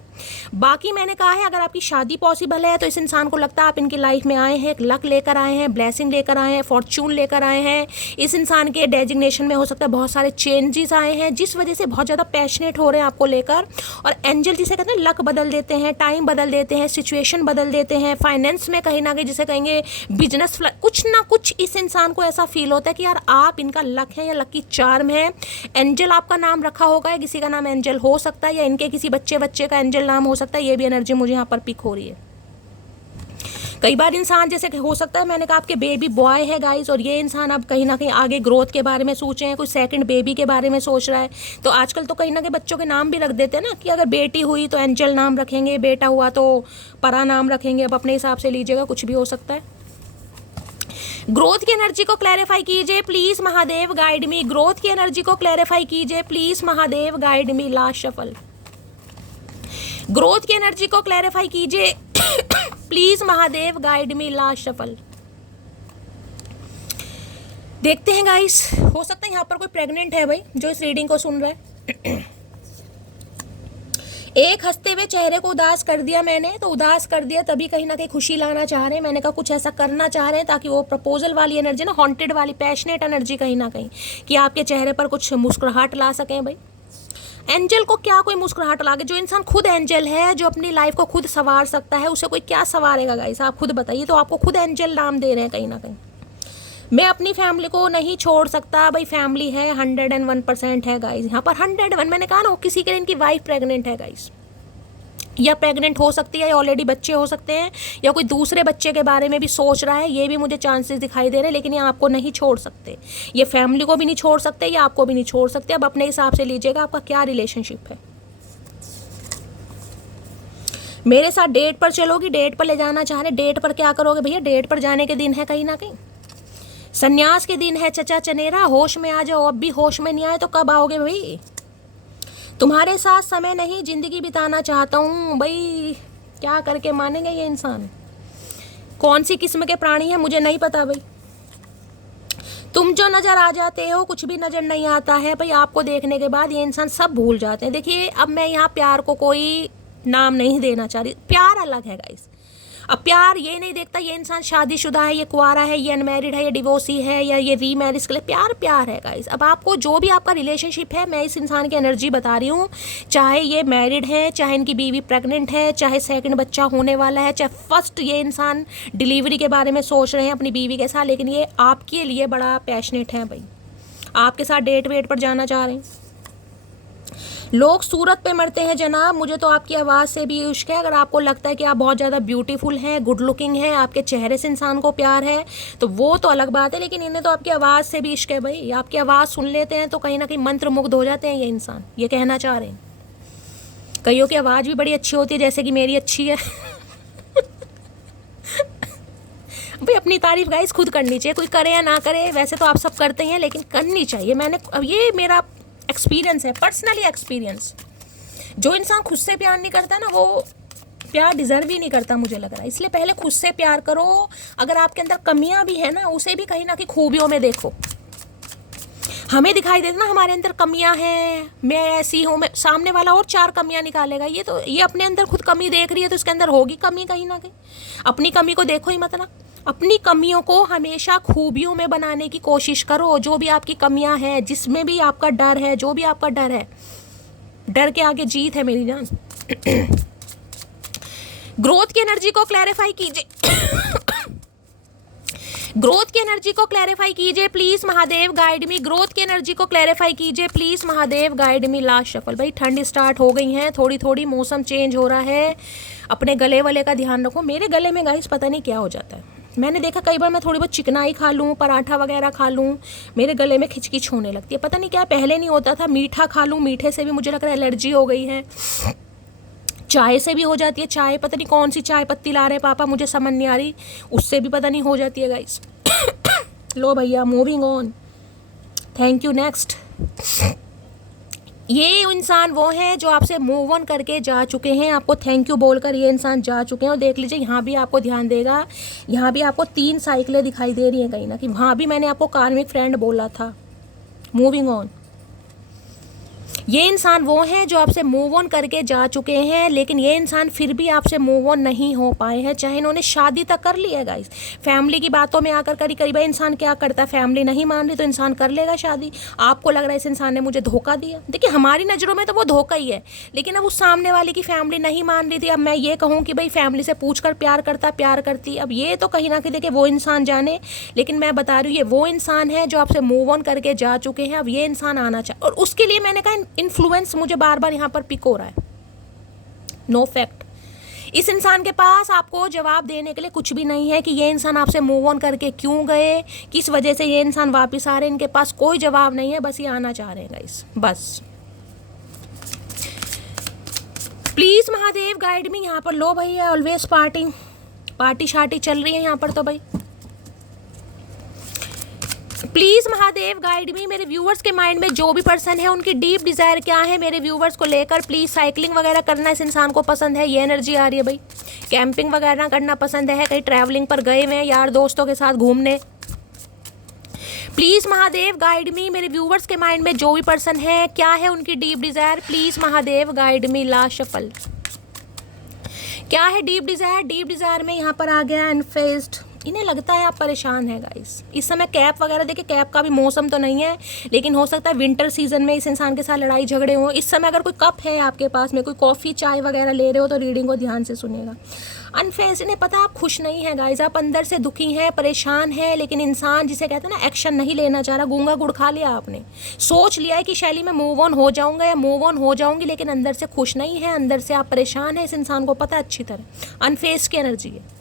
बाकी मैंने कहा है अगर आपकी शादी पॉसिबल है तो इस इंसान को लगता है आप इनकी लाइफ में आए हैं, एक लक लेकर आए हैं, ब्लेसिंग लेकर आए हैं, फॉर्च्यून लेकर आए हैं। इस इंसान के डेजिग्नेशन में हो सकता है बहुत सारे चेंजेस आए हैं जिस वजह से बहुत ज़्यादा पैशनेट हो रहे हैं आपको लेकर। और एंजल जिसे कहते हैं लक बदल देते हैं, टाइम बदल देते हैं, सिचुएशन बदल देते हैं, फाइनेंस में कहीं ना कहीं जिसे कहेंगे बिजनेस, कुछ ना कुछ इस इंसान को ऐसा फील होता है कि यार आप इनका लक है या लकी चार्म है। एंजल आपका नाम रखा होगा या किसी का नाम एंजल हो सकता है, या इनके किसी बच्चे का एंजल नाम हो सकता है, ये भी एनर्जी मुझे यहाँ पर पिक हो रही है। कई बार इंसान जैसे हो सकता है, मैंने कहा आपके बेबी बॉय है गाइस, और ये इंसान अब कहीं ना कहीं आगे ग्रोथ के बारे में सोच रहे हैं, कोई सेकंड बेबी के बारे में सोच रहा है। तो आजकल तो कहीं ना कहीं बच्चों के नाम भी रख देते हैं ना, कि अगर बेटी हुई तो एंजल नाम रखेंगे, बेटा हुआ तो परा नाम रखेंगे। अब अपने हिसाब से लीजिएगा, कुछ भी हो सकता है। ग्रोथ की एनर्जी को क्लैरिफाई कीजिए please Mahadev guide me. Growth की एनर्जी को क्लैरिफाई कीजिए please Mahadev guide me. Last shuffle, growth की एनर्जी को क्लैरिफाई कीजिए please Mahadev guide me. Last shuffle, देखते हैं गाइस, हो सकता है यहाँ पर कोई प्रेग्नेंट है भाई जो इस रीडिंग को सुन रहा है। एक हंसते हुए चेहरे को उदास कर दिया मैंने, तो उदास कर दिया तभी कहीं ना कहीं खुशी लाना चाह रहे हैं। मैंने कहा कुछ ऐसा करना चाह रहे हैं ताकि वो प्रपोजल वाली एनर्जी ना, हॉन्टेड वाली पैशनेट एनर्जी कहीं ना कहीं, कि आपके चेहरे पर कुछ मुस्कुराहट ला सकें। भाई एंजल को क्या कोई मुस्कुराहट लागे? जो इंसान खुद एंजल है, जो अपनी लाइफ को खुद संवार सकता है, उसे कोई क्या संवारेगा गाइस? आप खुद बताइए। तो आपको खुद एंजल नाम दे रहे हैं कहीं ना कहीं। मैं अपनी फैमिली को नहीं छोड़ सकता। भाई फैमिली है, 101% है गाइस यहाँ पर। 101 मैंने कहा ना, किसी के लिए इनकी वाइफ प्रेग्नेंट है गाइस, या प्रेग्नेंट हो सकती है, या ऑलरेडी बच्चे हो सकते हैं, या कोई दूसरे बच्चे के बारे में भी सोच रहा है। ये भी मुझे चांसेस दिखाई दे रहे हैं। लेकिन ये आपको नहीं छोड़ सकते, ये फैमिली को भी नहीं छोड़ सकते, या आपको भी नहीं छोड़ सकते। अब अपने हिसाब से लीजिएगा आपका क्या रिलेशनशिप है। मेरे साथ डेट पर चलोगी, डेट पर ले जाना चाह रहे, डेट पर क्या करोगे भैया? डेट पर जाने के दिन है कहीं ना कहीं, संन्यास के दिन है चचा चनेरा। होश में आ जाओ, अब भी होश में नहीं आए तो कब आओगे भाई? तुम्हारे साथ समय नहीं, जिंदगी बिताना चाहता हूँ। भाई क्या करके मानेंगे ये इंसान? कौन सी किस्म के प्राणी है मुझे नहीं पता भाई। तुम जो नज़र आ जाते हो, कुछ भी नज़र नहीं आता है भाई। आपको देखने के बाद ये इंसान सब भूल जाते हैं। देखिए अब मैं यहाँ प्यार को कोई नाम नहीं देना चाह रही, प्यार अलग है गाइस। अब प्यार ये नहीं देखता ये इंसान शादीशुदा है, ये कुंवारा है, ये अनमैरिड है, ये डिवोर्सी है, या ये रीमैरिज के लिए। प्यार प्यार है गाइस। अब आपको जो भी आपका रिलेशनशिप है, मैं इस इंसान की एनर्जी बता रही हूँ, चाहे ये मैरिड है, चाहे इनकी बीवी प्रेग्नेंट है, चाहे सेकंड बच्चा होने वाला है, चाहे फर्स्ट ये इंसान डिलीवरी के बारे में सोच रहे हैं अपनी बीवी के साथ, लेकिन ये आपके लिए बड़ा पैशनेट है भाई। आपके साथ डेट वेट पर जाना चाह रहे हैं। लोग सूरत पे मरते हैं जनाब, मुझे तो आपकी आवाज़ से भी इश्क है। अगर आपको लगता है कि आप बहुत ज़्यादा ब्यूटीफुल हैं, गुड लुकिंग हैं, आपके चेहरे से इंसान को प्यार है, तो वो तो अलग बात है। लेकिन इन्हें तो आपकी आवाज़ से भी इश्क है भाई। आपकी आवाज़ सुन लेते हैं तो कहीं ना कहीं मंत्र मुग्ध हो जाते हैं ये इंसान। ये कहना चाह रहे हैं। कईयों की आवाज़ भी बड़ी अच्छी होती है, जैसे कि मेरी अच्छी है। भाई अपनी तारीफ गाइस खुद करनी चाहिए, कोई करे या ना करे। वैसे तो आप सब करते हैं, लेकिन करनी चाहिए। मैंने अब ये मेरा एक्सपीरियंस है, पर्सनली एक्सपीरियंस। जो इंसान खुद से प्यार नहीं करता ना, वो प्यार डिजर्व ही नहीं करता मुझे लग रहा है। इसलिए पहले खुद से प्यार करो। अगर आपके अंदर कमियां भी है ना, उसे भी कहीं ना कहीं खूबियों में देखो। हमें दिखाई देता ना हमारे अंदर कमियां हैं, मैं ऐसी हूँ, मैं, सामने वाला और 4 कमियां निकालेगा। ये अपने अंदर खुद कमी देख रही है, तो इसके अंदर होगी कमी कहीं ना कहीं। अपनी कमी को देखो ही मत ना। अपनी कमियों को हमेशा खूबियों में बनाने की कोशिश करो। जो भी आपकी कमियां हैं, जिसमें भी आपका डर है, जो भी आपका डर है, डर के आगे जीत है मेरी जान। ग्रोथ की एनर्जी को क्लैरिफाई कीजिए। ग्रोथ की एनर्जी को क्लैरिफाई कीजिए please Mahadev, guide me. Growth की एनर्जी को क्लैरिफाई कीजिए please Mahadev, guide me. Last shuffle. भाई ठंड स्टार्ट हो गई है, थोड़ी थोड़ी मौसम चेंज हो रहा है। अपने गले वाले का ध्यान रखो। मेरे गले में गाइस पता नहीं क्या हो जाता है। मैंने देखा कई बार मैं थोड़ी बहुत चिकनाई खा लूँ, पराठा वगैरह खा लूँ, मेरे गले में खिचकिच होने लगती है। पता नहीं क्या, पहले नहीं होता था। मीठा खा लूँ, मीठे से भी मुझे लग रहा है एलर्जी हो गई है। चाय से भी हो जाती है। चाय पता नहीं कौन सी चाय पत्ती ला रहे पापा, मुझे समझ नहीं आ रही, उससे भी पता नहीं हो जाती है गाइस। लो भैया, moving on. Thank you. Next, ये इंसान वो हैं जो आपसे मूव ऑन करके जा चुके हैं। आपको थैंक यू बोलकर ये इंसान जा चुके हैं। और देख लीजिए यहाँ भी आपको ध्यान देगा, यहाँ भी आपको 3 साइकिलें दिखाई दे रही हैं कहीं ना कहीं। वहाँ भी मैंने आपको कार्मिक फ्रेंड बोला था। मूविंग ऑन, ये इंसान वो हैं जो आपसे मूव ऑन करके जा चुके हैं, लेकिन ये इंसान फिर भी आपसे मूव ऑन नहीं हो पाए हैं। चाहे इन्होंने शादी तक कर ली है गाइस, फैमिली की बातों में आकर करी करीब इंसान क्या करता है, फैमिली नहीं मान रही तो इंसान कर लेगा शादी। आपको लग रहा है इस इंसान ने मुझे धोखा दिया। देखिए हमारी नज़रों में तो वो धोखा ही है, लेकिन अब उस सामने वाले की फैमिली नहीं मान रही थी। अब मैं ये कहूँ कि भाई फैमिली से पूछ कर प्यार करता, प्यार करती, अब ये तो कहीं ना कहीं देखिए वो इंसान जाने। लेकिन मैं बता रही हूँ ये वो इंसान है जो आपसे मूव ऑन करके जा चुके हैं। अब ये इंसान आना चाहिए, और उसके लिए मैंने कहा इन्फ्लुएंस मुझे बार बार यहाँ पर पिक हो रहा है। नो फैक्ट, इस इंसान के पास आपको जवाब देने के लिए कुछ भी नहीं है कि ये इंसान आपसे मूव ऑन करके क्यों गए, किस वजह से ये इंसान वापस आ रहे हैं। इनके पास कोई जवाब नहीं है, बस ये आना चाह रहे हैं गाइस, बस। प्लीज महादेव गाइड मी। यहाँ पर लो भैया, ऑलवेज पार्टी शार्टी चल रही है यहाँ पर तो भाई। प्लीज़ महादेव गाइड मी। मेरे व्यूवर्स के माइंड में जो भी पर्सन है उनकी डीप डिज़ायर क्या है मेरे व्यूवर्स को लेकर। प्लीज़, साइकिलिंग वगैरह करना इस इंसान को पसंद है, ये एनर्जी आ रही है भाई। कैंपिंग वगैरह करना पसंद है, कहीं ट्रैवलिंग पर गए हुए हैं यार दोस्तों के साथ घूमने। प्लीज महादेव गाइड मी, मेरे व्यूवर्स के माइंड में जो भी पर्सन है, क्या है उनकी deep Dzire, please Mahadev guide me. Last shuffle, क्या है डीप डिजायर? डीप डिजायर में यहाँ पर आ गया अनफेस्ड। इन्हें लगता है आप परेशान है गाइस इस समय। कैप वगैरह देखिए, कैप का भी मौसम तो नहीं है, लेकिन हो सकता है विंटर सीजन में इस इंसान के साथ लड़ाई झगड़े हो इस समय। अगर कोई कप है आपके पास में, कोई कॉफ़ी चाय वगैरह ले रहे हो तो रीडिंग को ध्यान से सुनिएगा। अनफेस्ड, इन्हें पता आप खुश नहीं है गाइस, आप अंदर से दुखी हैं, परेशान है, लेकिन इंसान जिसे कहते हैं ना एक्शन नहीं लेना चाह रहा। गूंगा गुड़ खा लिया आपने, सोच लिया है कि शैली में मूव ऑन हो जाऊंगा या मूव ऑन हो जाऊंगी, लेकिन अंदर से खुश नहीं है, अंदर से आप परेशान है। इस इंसान को पता अच्छी तरह अनफेस्ड की एनर्जी है।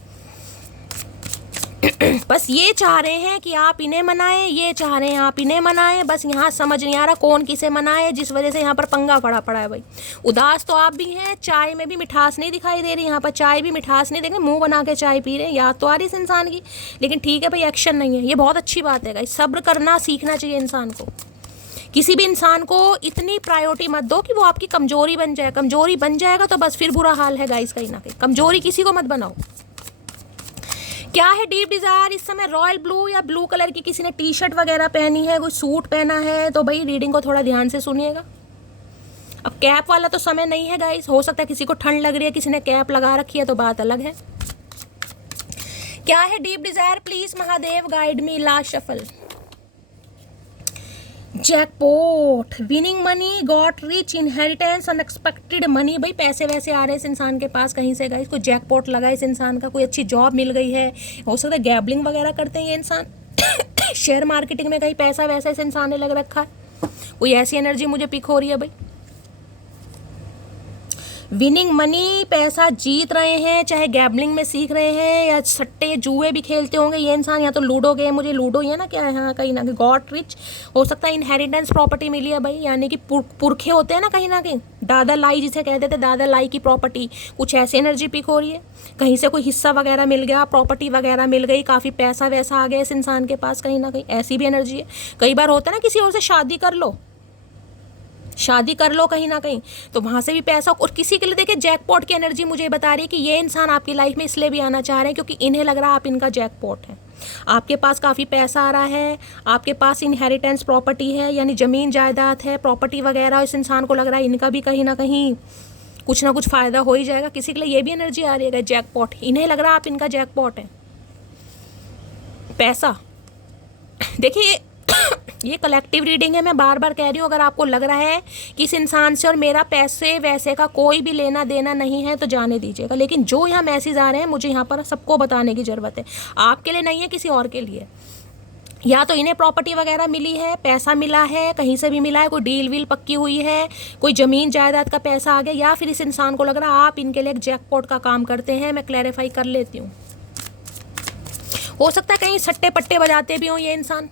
बस ये चाह रहे हैं कि आप इन्हें मनाएं, ये चाह रहे हैं आप इन्हें मनाएं, बस यहाँ समझ नहीं आ रहा कौन किसे मनाए, जिस वजह से यहाँ पर पंगा पड़ा है भाई। उदास तो आप भी हैं, चाय में भी मिठास नहीं दिखाई दे रही, यहाँ पर चाय भी मिठास नहीं देंगे, मुंह बना के चाय पी रहे हैं, याद तो आ रही इस इंसान की, लेकिन ठीक है भाई एक्शन नहीं है। ये बहुत अच्छी बात है भाई, सब्र करना सीखना चाहिए इंसान को। किसी भी इंसान को इतनी प्रायोरिटी मत दो कि वो आपकी कमजोरी बन जाए। कमजोरी बन जाएगा तो बस फिर बुरा हाल है गाइस, कहीं ना कहीं कमजोरी किसी को मत बनाओ। क्या है डीप डिजायर इस समय? रॉयल ब्लू या ब्लू कलर की किसी ने टी शर्ट वगैरह पहनी है, कोई सूट पहना है, तो भाई रीडिंग को थोड़ा ध्यान से सुनिएगा। अब कैप वाला तो समय नहीं है गाइस, हो सकता है किसी को ठंड लग रही है, किसी ने कैप लगा रखी है, तो बात अलग है। क्या है deep Dzire? Please Mahadev guide me. Last shuffle, jackpot, winning money, got rich, inheritance, unexpected money. भाई पैसे वैसे आ रहे हैं इस इंसान के पास कहीं से गाइस, कोई जैकपॉट लगा इस इंसान का, कोई अच्छी जॉब मिल गई है, हो सकता है गैम्बलिंग वगैरह करते हैं ये इंसान शेयर मार्केटिंग में कहीं पैसा वैसा इस इंसान ने लग रखा है, कोई ऐसी एनर्जी मुझे पिक हो रही है भाई। विनिंग मनी, पैसा जीत रहे हैं, चाहे गैम्बलिंग में सीख रहे हैं या सट्टे जुए भी खेलते होंगे ये इंसान, या तो लूडो गेम, मुझे लूडो ही है ना क्या है, हाँ कहीं ना कहीं गॉट रिच, हो सकता है इनहेरिटेंस प्रॉपर्टी मिली है भाई, यानी कि पुरखे होते हैं ना कहीं ना कहीं, दादा लाई जिसे कहते थे, दादा लाई की प्रॉपर्टी, कुछ ऐसी एनर्जी पिक हो रही है। कहीं से कोई हिस्सा वगैरह मिल गया, प्रॉपर्टी वगैरह मिल गई, काफ़ी पैसा वैसा आ गया इस इंसान के पास, कहीं ना कहीं ऐसी भी एनर्जी है। कई बार होता है ना किसी और से शादी कर लो, शादी कर लो कहीं ना कहीं, तो वहाँ से भी पैसा। और किसी के लिए देखिए जैकपॉट की एनर्जी मुझे बता रही है कि ये इंसान आपकी लाइफ में इसलिए भी आना चाह रहे हैं क्योंकि इन्हें लग रहा है आप इनका जैकपॉट है, आपके पास काफ़ी पैसा आ रहा है, आपके पास इनहेरिटेंस प्रॉपर्टी है, यानी ज़मीन जायदाद है, प्रॉपर्टी वगैरह। इस इंसान को लग रहा है इनका भी कहीं ना कहीं कुछ ना कुछ फ़ायदा हो ही जाएगा। किसी के लिए ये भी एनर्जी आ रही है जैकपॉट, इन्हें लग रहा है आप इनका जैकपॉट है। पैसा देखिए ये कलेक्टिव रीडिंग है, मैं बार बार कह रही हूँ, अगर आपको लग रहा है कि इस इंसान से और मेरा पैसे वैसे का कोई भी लेना देना नहीं है तो जाने दीजिएगा। लेकिन जो यहाँ मैसेज आ रहे हैं मुझे यहाँ पर सबको बताने की ज़रूरत है, आपके लिए नहीं है किसी और के लिए। या तो इन्हें प्रॉपर्टी वगैरह मिली है, पैसा मिला है, कहीं से भी मिला है, कोई डील वील पक्की हुई है, कोई ज़मीन जायदाद का पैसा आ गया, या फिर इस इंसान को लग रहा है आप इनके लिए एक जैकपॉट का काम करते हैं। मैं क्लैरिफाई कर लेती हूँ, हो सकता है कहीं सट्टे पट्टे बजाते भी हों ये इंसान।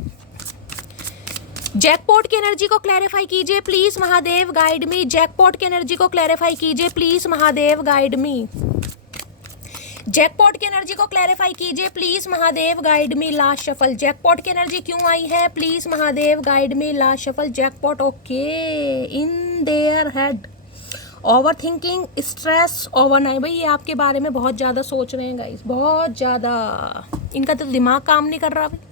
जैकपॉट की एनर्जी को क्लैरिफाई कीजिए please Mahadev guide me. Jackpot की एनर्जी को क्लैरिफाई कीजिए please Mahadev guide me. Jackpot की एनर्जी को क्लैरिफाई कीजिए please Mahadev guide me. Last shuffle, jackpot की एनर्जी क्यों आई है please Mahadev guide me. Last shuffle, jackpot okay in their head, over thinking, stress, overnight. भाई ये आपके बारे में बहुत ज़्यादा सोच रहे हैं गाइस, बहुत ज़्यादा, इनका तो दिमाग काम नहीं कर रहा भाई।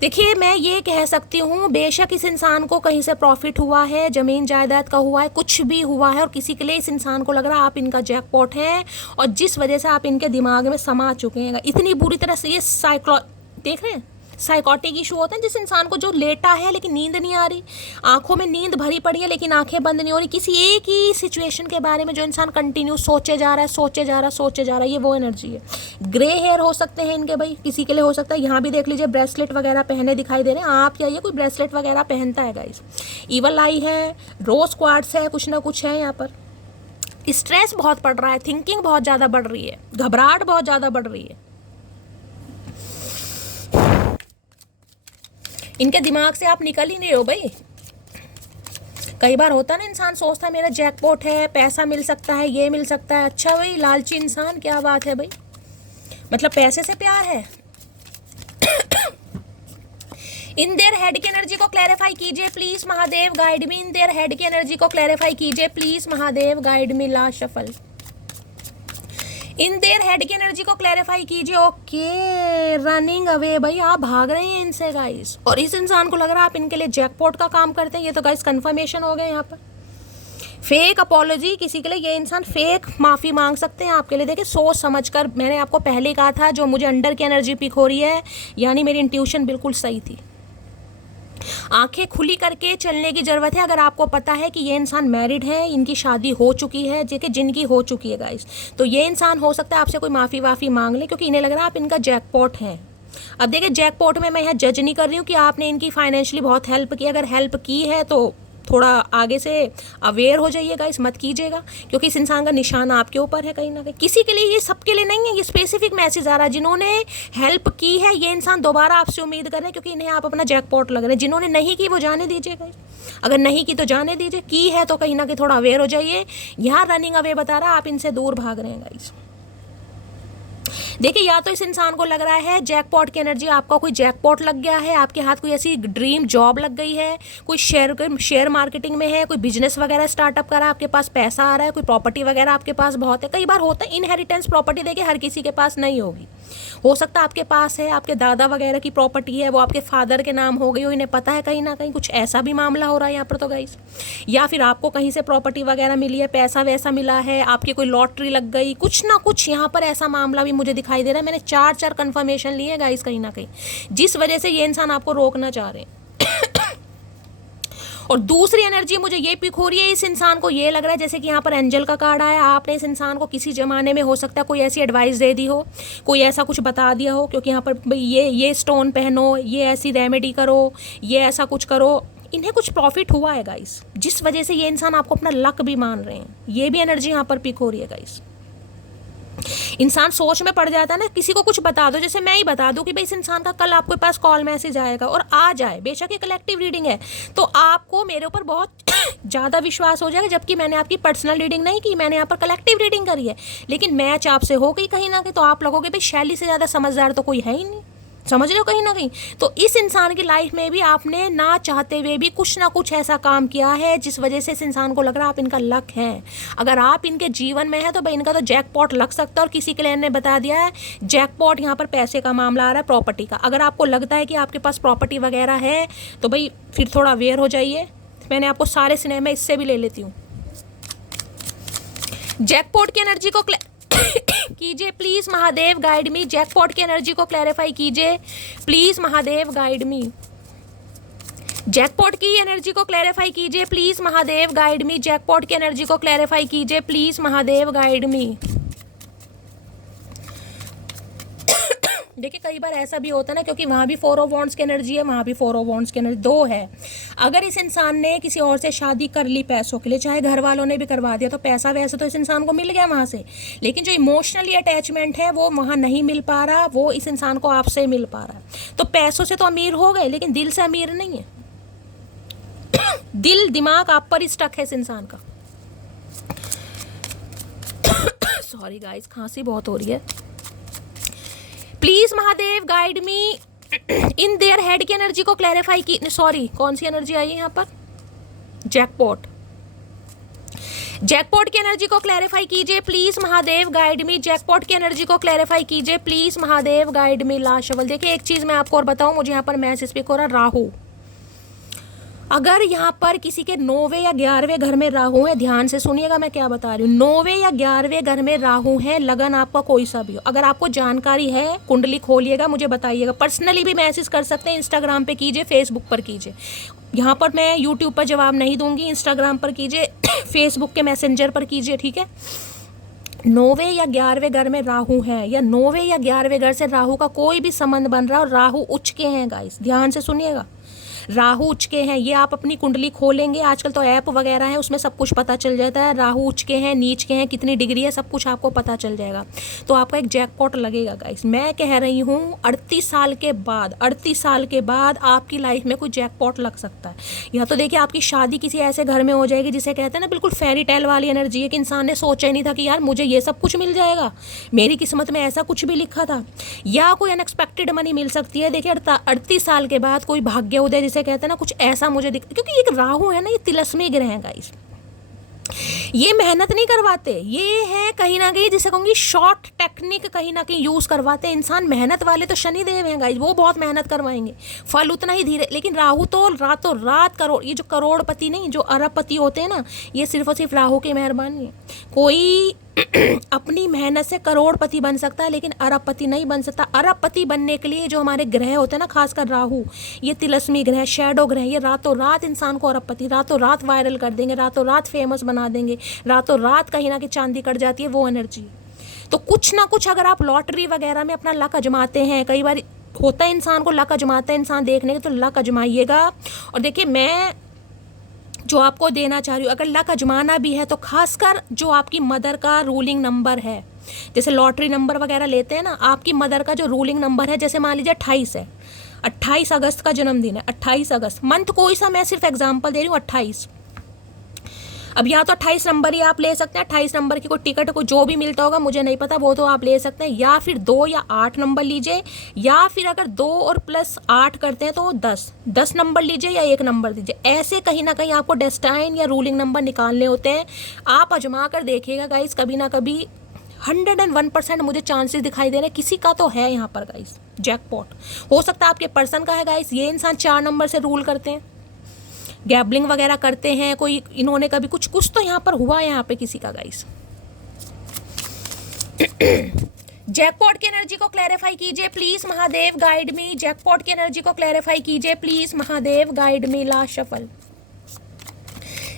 देखिए मैं ये कह सकती हूँ, बेशक इस इंसान को कहीं से प्रॉफिट हुआ है, ज़मीन जायदाद का हुआ है, कुछ भी हुआ है, और किसी के लिए इस इंसान को लग रहा है आप इनका जैकपॉट है, और जिस वजह से आप इनके दिमाग में समा चुके हैं इतनी बुरी तरह से। ये देख रहे हैं साइकोटिक इशू होते हैं जिस इंसान को, जो लेटा है लेकिन नींद नहीं आ रही, आंखों में नींद भरी पड़ी है लेकिन आंखें बंद नहीं हो रही, किसी एक ही सिचुएशन के बारे में जो इंसान कंटिन्यू सोचे जा रहा है, सोचे जा रहा है, सोचे जा रहा है, ये वो एनर्जी है। ग्रे हेयर हो सकते हैं इनके भाई, किसी के लिए हो सकता है। यहाँ भी देख लीजिए ब्रेसलेट वगैरह पहने दिखाई दे रहे हैं, आप या ये कोई ब्रेसलेट वगैरह पहनता है गाइस। ईवल आई है, रोज क्वार्ट्स है, कुछ ना कुछ है यहाँ पर। स्ट्रेस बहुत पड़ रहा है, थिंकिंग बहुत ज़्यादा बढ़ रही है, घबराहट बहुत ज़्यादा बढ़ रही है, इनके दिमाग से आप निकल ही नहीं हो भाई। कई बार होता है ना, इंसान सोचता है मेरा जैकपॉट है, पैसा मिल सकता है, ये मिल सकता है। अच्छा भाई लालची इंसान, क्या बात है भाई, मतलब पैसे से प्यार है। इन देयर हेड की एनर्जी को क्लैरिफाई कीजिए please Mahadev guide me. In their head की एनर्जी को क्लैरिफाई कीजिए please Mahadev guide me. Last shuffle, in their head की एनर्जी को क्लैरिफाई कीजिए। ओके, रनिंग अवे, भाई आप भाग रहे हैं इनसे गाइस, और इस इंसान को लग रहा है आप इनके लिए जैकपॉट का काम करते हैं। ये तो गाइस कंफर्मेशन हो गए यहाँ पर। फेक अपॉलॉजी किसी के लिए, ये इंसान फेक माफ़ी मांग सकते हैं आपके लिए। देखिए सोच समझ कर, मैंने आपको पहले कहा था जो मुझे अंडर की एनर्जी पिक हो रही है, यानी मेरी इंट्यूशन बिल्कुल सही थी। आंखें खुली करके चलने की ज़रूरत है। अगर आपको पता है कि ये इंसान मैरिड है, इनकी शादी हो चुकी है, देखिए जिनकी हो चुकी है गाइस, तो ये इंसान हो सकता है आपसे कोई माफ़ी वाफ़ी मांग ले, क्योंकि इन्हें लग रहा है आप इनका जैकपॉट है। अब देखिए जैकपॉट में मैं यहाँ जज नहीं कर रही हूँ कि आपने इनकी फाइनेंशियली बहुत हेल्प की। अगर हेल्प की है तो थोड़ा आगे से अवेयर हो जाइएगा, इस मत कीजिएगा, क्योंकि इस इंसान का निशान आपके ऊपर है कहीं ना कहीं। किसी के लिए, ये सबके लिए नहीं है, ये स्पेसिफिक मैसेज आ रहा है। जिन्होंने हेल्प की है ये इंसान दोबारा आपसे उम्मीद कर रहे हैं, क्योंकि इन्हें आप अपना जैकपॉट लग रहे हैं। जिन्होंने नहीं की वो जाने दीजिएगा, अगर नहीं की तो जाने दीजिए, की है तो कहीं ना कहीं थोड़ा अवेयर हो जाइए। यहाँ रनिंग अवे बता रहा है, आप इनसे दूर भाग रहे हैं गाइस। देखिए या तो इस इंसान को लग रहा है जैकपॉट की एनर्जी, आपका कोई जैकपॉट लग गया है, आपके हाथ कोई ऐसी ड्रीम जॉब लग गई है, कोई शेयर मार्केटिंग में है, कोई बिजनेस वगैरह स्टार्टअप करा, आपके पास पैसा आ रहा है, कोई प्रॉपर्टी वगैरह आपके पास बहुत है। कई बार होता है इनहेरिटेंस प्रॉपर्टी, देखिए हर किसी के पास नहीं होगी, हो सकता है आपके पास है, आपके दादा वगैरह की प्रॉपर्टी है, वो आपके फादर के नाम हो गई हो, इन्हें पता है कहीं ना कहीं कुछ ऐसा भी मामला हो रहा है यहाँ पर तो गाइस। या फिर आपको कहीं से प्रॉपर्टी वगैरह मिली है, पैसा वैसा मिला है, आपकी कोई लॉटरी लग गई, कुछ ना कुछ यहाँ पर ऐसा मामला भी मुझे दिखाई दे रहा है। मैंने चार कंफर्मेशन लिए हैं गाइस कहीं ना कहीं, जिस वजह से ये इंसान आपको रोकना चाह रहे हैं। और दूसरी एनर्जी मुझे ये पिक हो रही है, इस इंसान को ये लग रहा है जैसे कि यहाँ पर एंजल का कार्ड आया, आपने इस इंसान को किसी ज़माने में हो सकता है कोई ऐसी एडवाइस दे दी हो, कोई ऐसा कुछ बता दिया हो, क्योंकि यहाँ पर भाई ये स्टोन पहनो, ये ऐसी रेमेडी करो, ये ऐसा कुछ करो, इन्हें कुछ प्रॉफिट हुआ है गाइस, जिस वजह से ये इंसान आपको अपना लक भी मान रहे हैं। ये भी एनर्जी यहाँ पर पिक हो रही है गाइस। इंसान सोच में पड़ जाता है ना, किसी को कुछ बता दो, जैसे मैं ही बता दूं कि भाई इस इंसान का कल आपके पास कॉल मैसेज आएगा, और आ जाए, बेशक ये कलेक्टिव रीडिंग है, तो आपको मेरे ऊपर बहुत ज़्यादा विश्वास हो जाएगा, जबकि मैंने आपकी पर्सनल रीडिंग नहीं की, मैंने यहाँ पर कलेक्टिव रीडिंग करी है, लेकिन मैच आपसे हो गई कहीं ना कहीं, तो आप लगोगे भाई शैली से ज़्यादा समझदार तो कोई है ही नहीं, समझ रहे हो कहीं ना कहीं। तो इस इंसान की लाइफ में भी आपने ना चाहते हुए भी कुछ ना कुछ ऐसा काम किया है जिस वजह से इस इंसान को लग रहा है आप इनका लक है। अगर आप इनके जीवन में है तो भाई इनका तो जैकपॉट लग सकता है। और किसी के लिए ने बता दिया है जैकपॉट, यहाँ पर पैसे का मामला आ रहा है, प्रॉपर्टी का। अगर आपको लगता है कि आपके पास प्रॉपर्टी वगैरह है तो भाई फिर थोड़ा अवेयर हो जाइए। मैंने आपको सारे सिनेमा इससे भी ले लेती हूँ। जैकपॉट की एनर्जी को कीजिए please Mahadev, guide me. Jackpot की एनर्जी को क्लैरिफाई कीजिए please Mahadev, guide me. Jackpot की एनर्जी को क्लैरिफाई कीजिए please Mahadev, guide me. Jackpot की एनर्जी को क्लैरिफाई कीजिए प्लीज महादेव, गाइड मी। देखिए कई बार ऐसा भी होता है ना, क्योंकि वहाँ भी 4 ऑफ वॉन्ड्स की एनर्जी है, वहाँ भी 4 ऑफ वॉन्ड्स की एनर्जी 2 है। अगर इस इंसान ने किसी और से शादी कर ली पैसों के लिए, चाहे घर वालों ने भी करवा दिया, तो पैसा वैसे तो इस इंसान को मिल गया वहाँ से, लेकिन जो इमोशनली अटैचमेंट है वो वहाँ नहीं मिल पा रहा, वो इस इंसान को आपसे मिल पा रहा है। तो पैसों से तो अमीर हो गए, लेकिन दिल से अमीर नहीं है। दिल दिमाग आप पर ही स्टक है इस इंसान का। सॉरी गाइस, खांसी बहुत हो रही है। Please Mahadev, guide me. In their head की एनर्जी को क्लैरिफाई की, सॉरी कौन सी एनर्जी आई है यहाँ पर, जैकपॉट। जैकपॉट की एनर्जी को क्लैरिफाई कीजिए please Mahadev, guide me. Jackpot की एनर्जी को क्लैरिफाई कीजिए please Mahadev, guide me. Last shovel. देखिए एक चीज मैं आपको और बताऊं, मुझे यहाँ पर मैसेज स्पीक हो रहा, राहु। अगर यहाँ पर किसी के 9वें या 11वें घर में राहु है, ध्यान से सुनिएगा मैं क्या बता रही हूँ, 9वें या 11वें घर में राहु है, लगन आपका कोई सा भी हो, अगर आपको जानकारी है कुंडली खोलिएगा, मुझे बताइएगा। पर्सनली भी मैसेज कर सकते हैं, इंस्टाग्राम पे कीजिए, फेसबुक पर कीजिए। यहाँ पर मैं यूट्यूब पर जवाब नहीं दूंगी, इंस्टाग्राम पर कीजिए, फेसबुक के मैसेंजर पर कीजिए, ठीक है। 9वें या 11वें घर में राहु है, या 9वें या 11वें घर से राहु का कोई भी संबंध बन रहा है, और राहु उच्च के हैं गाइस, ध्यान से सुनिएगा, राहु उच्च के हैं। ये आप अपनी कुंडली खोलेंगे, आजकल तो ऐप वगैरह है, उसमें सब कुछ पता चल जाता है, राहु उच्च के हैं, नीच के हैं, कितनी डिग्री है, सब कुछ आपको पता चल जाएगा। तो आपका एक जैकपॉट लगेगा गाइस। मैं कह रही हूँ 38 साल के बाद, 38 साल के बाद आपकी लाइफ में कोई जैकपॉट लग सकता है। या तो देखिए आपकी शादी किसी ऐसे घर में हो जाएगी जिसे कहते हैं ना बिल्कुल फेरी टेल वाली एनर्जी है, कि इंसान ने सोचा ही नहीं था कि यार मुझे ये सब कुछ मिल जाएगा, मेरी किस्मत में ऐसा कुछ भी लिखा था। या कोई अनएक्सपेक्टेड मनी मिल सकती है। देखिए 38 साल के बाद कोई भाग्य उदय जिसे कहते हैं ना, कुछ ऐसा मुझे क्योंकि एक राहु है ना, ये तिलस्मी ग्रह है गाइस, ये मेहनत नहीं करवाते, ये है कहीं ना कहीं जिसे कहूँगी शॉर्ट टेक्निक कहीं ना कहीं यूज़ करवाते हैं इंसान। मेहनत वाले तो शनिदेव हैं गाइस, वो बहुत मेहनत करवाएंगे, फल उतना ही धीरे। लेकिन राहु तो रातों रात करोड़, ये जो करोड़पति नहीं, जो अरबपति होते हैं ना, ये सिर्फ और सिर्फ राहु की मेहरबानी है। कोई अपनी मेहनत से करोड़पति बन सकता है लेकिन अरबपति नहीं बन सकता। अरबपति बनने के लिए जो हमारे ग्रह होते हैं ना, खासकर राहु, ये तिलस्मी ग्रह, शैडो ग्रह, ये रातों रात इंसान को अरबपति, रातों रात वायरल कर देंगे, रातों रात फेमस बना देंगे, रातों रात कहीं ना कहीं चांदी कट जाती है, वो एनर्जी। तो कुछ ना कुछ अगर आप लॉटरी वगैरह में अपना लक अजमाते हैं, कई बार होता है इंसान को लक अजमाता है इंसान देखने के, तो लक अजमाइएगा। और देखिए मैं जो आपको देना चाह रही हूँ, अगर लक अजमाना भी है तो खासकर जो आपकी मदर का रूलिंग नंबर है, जैसे लॉटरी नंबर वगैरह लेते हैं ना, आपकी मदर का जो रूलिंग नंबर है, जैसे मान लीजिए 28 है, 28 अगस्त का जन्मदिन है, 28 अगस्त, मंथ कोई सा, मैं सिर्फ एग्जांपल दे रही हूँ, 28। अब या तो 28 नंबर ही आप ले सकते हैं, 28 नंबर की कोई टिकट को जो भी मिलता होगा मुझे नहीं पता, वो तो आप ले सकते हैं, या फिर 2 या 8 नंबर लीजिए, या फिर अगर 2 और प्लस 8 करते हैं तो 10 नंबर लीजिए या 1 नंबर दीजिए। ऐसे कहीं ना कहीं आपको डेस्टाइन या रूलिंग नंबर निकालने होते हैं। आप आजमा कर देखिएगा गाइस, कभी ना कभी 101% मुझे चांसेस दिखाई दे रहे हैं किसी का तो है यहाँ पर गाइस जैकपॉट। हो सकता है आपके पर्सन का है गाइस, ये इंसान 4 नंबर से रूल करते हैं, गैबलिंग वगैरह करते हैं, कोई इन्होंने कभी कुछ तो यहाँ पर हुआ है यहाँ पे किसी का गाइस। जैकपॉट की एनर्जी को क्लैरिफाई कीजिए please Mahadev, guide me. Jackpot की एनर्जी को क्लैरिफाई कीजिए please Mahadev, guide me. Last shuffle.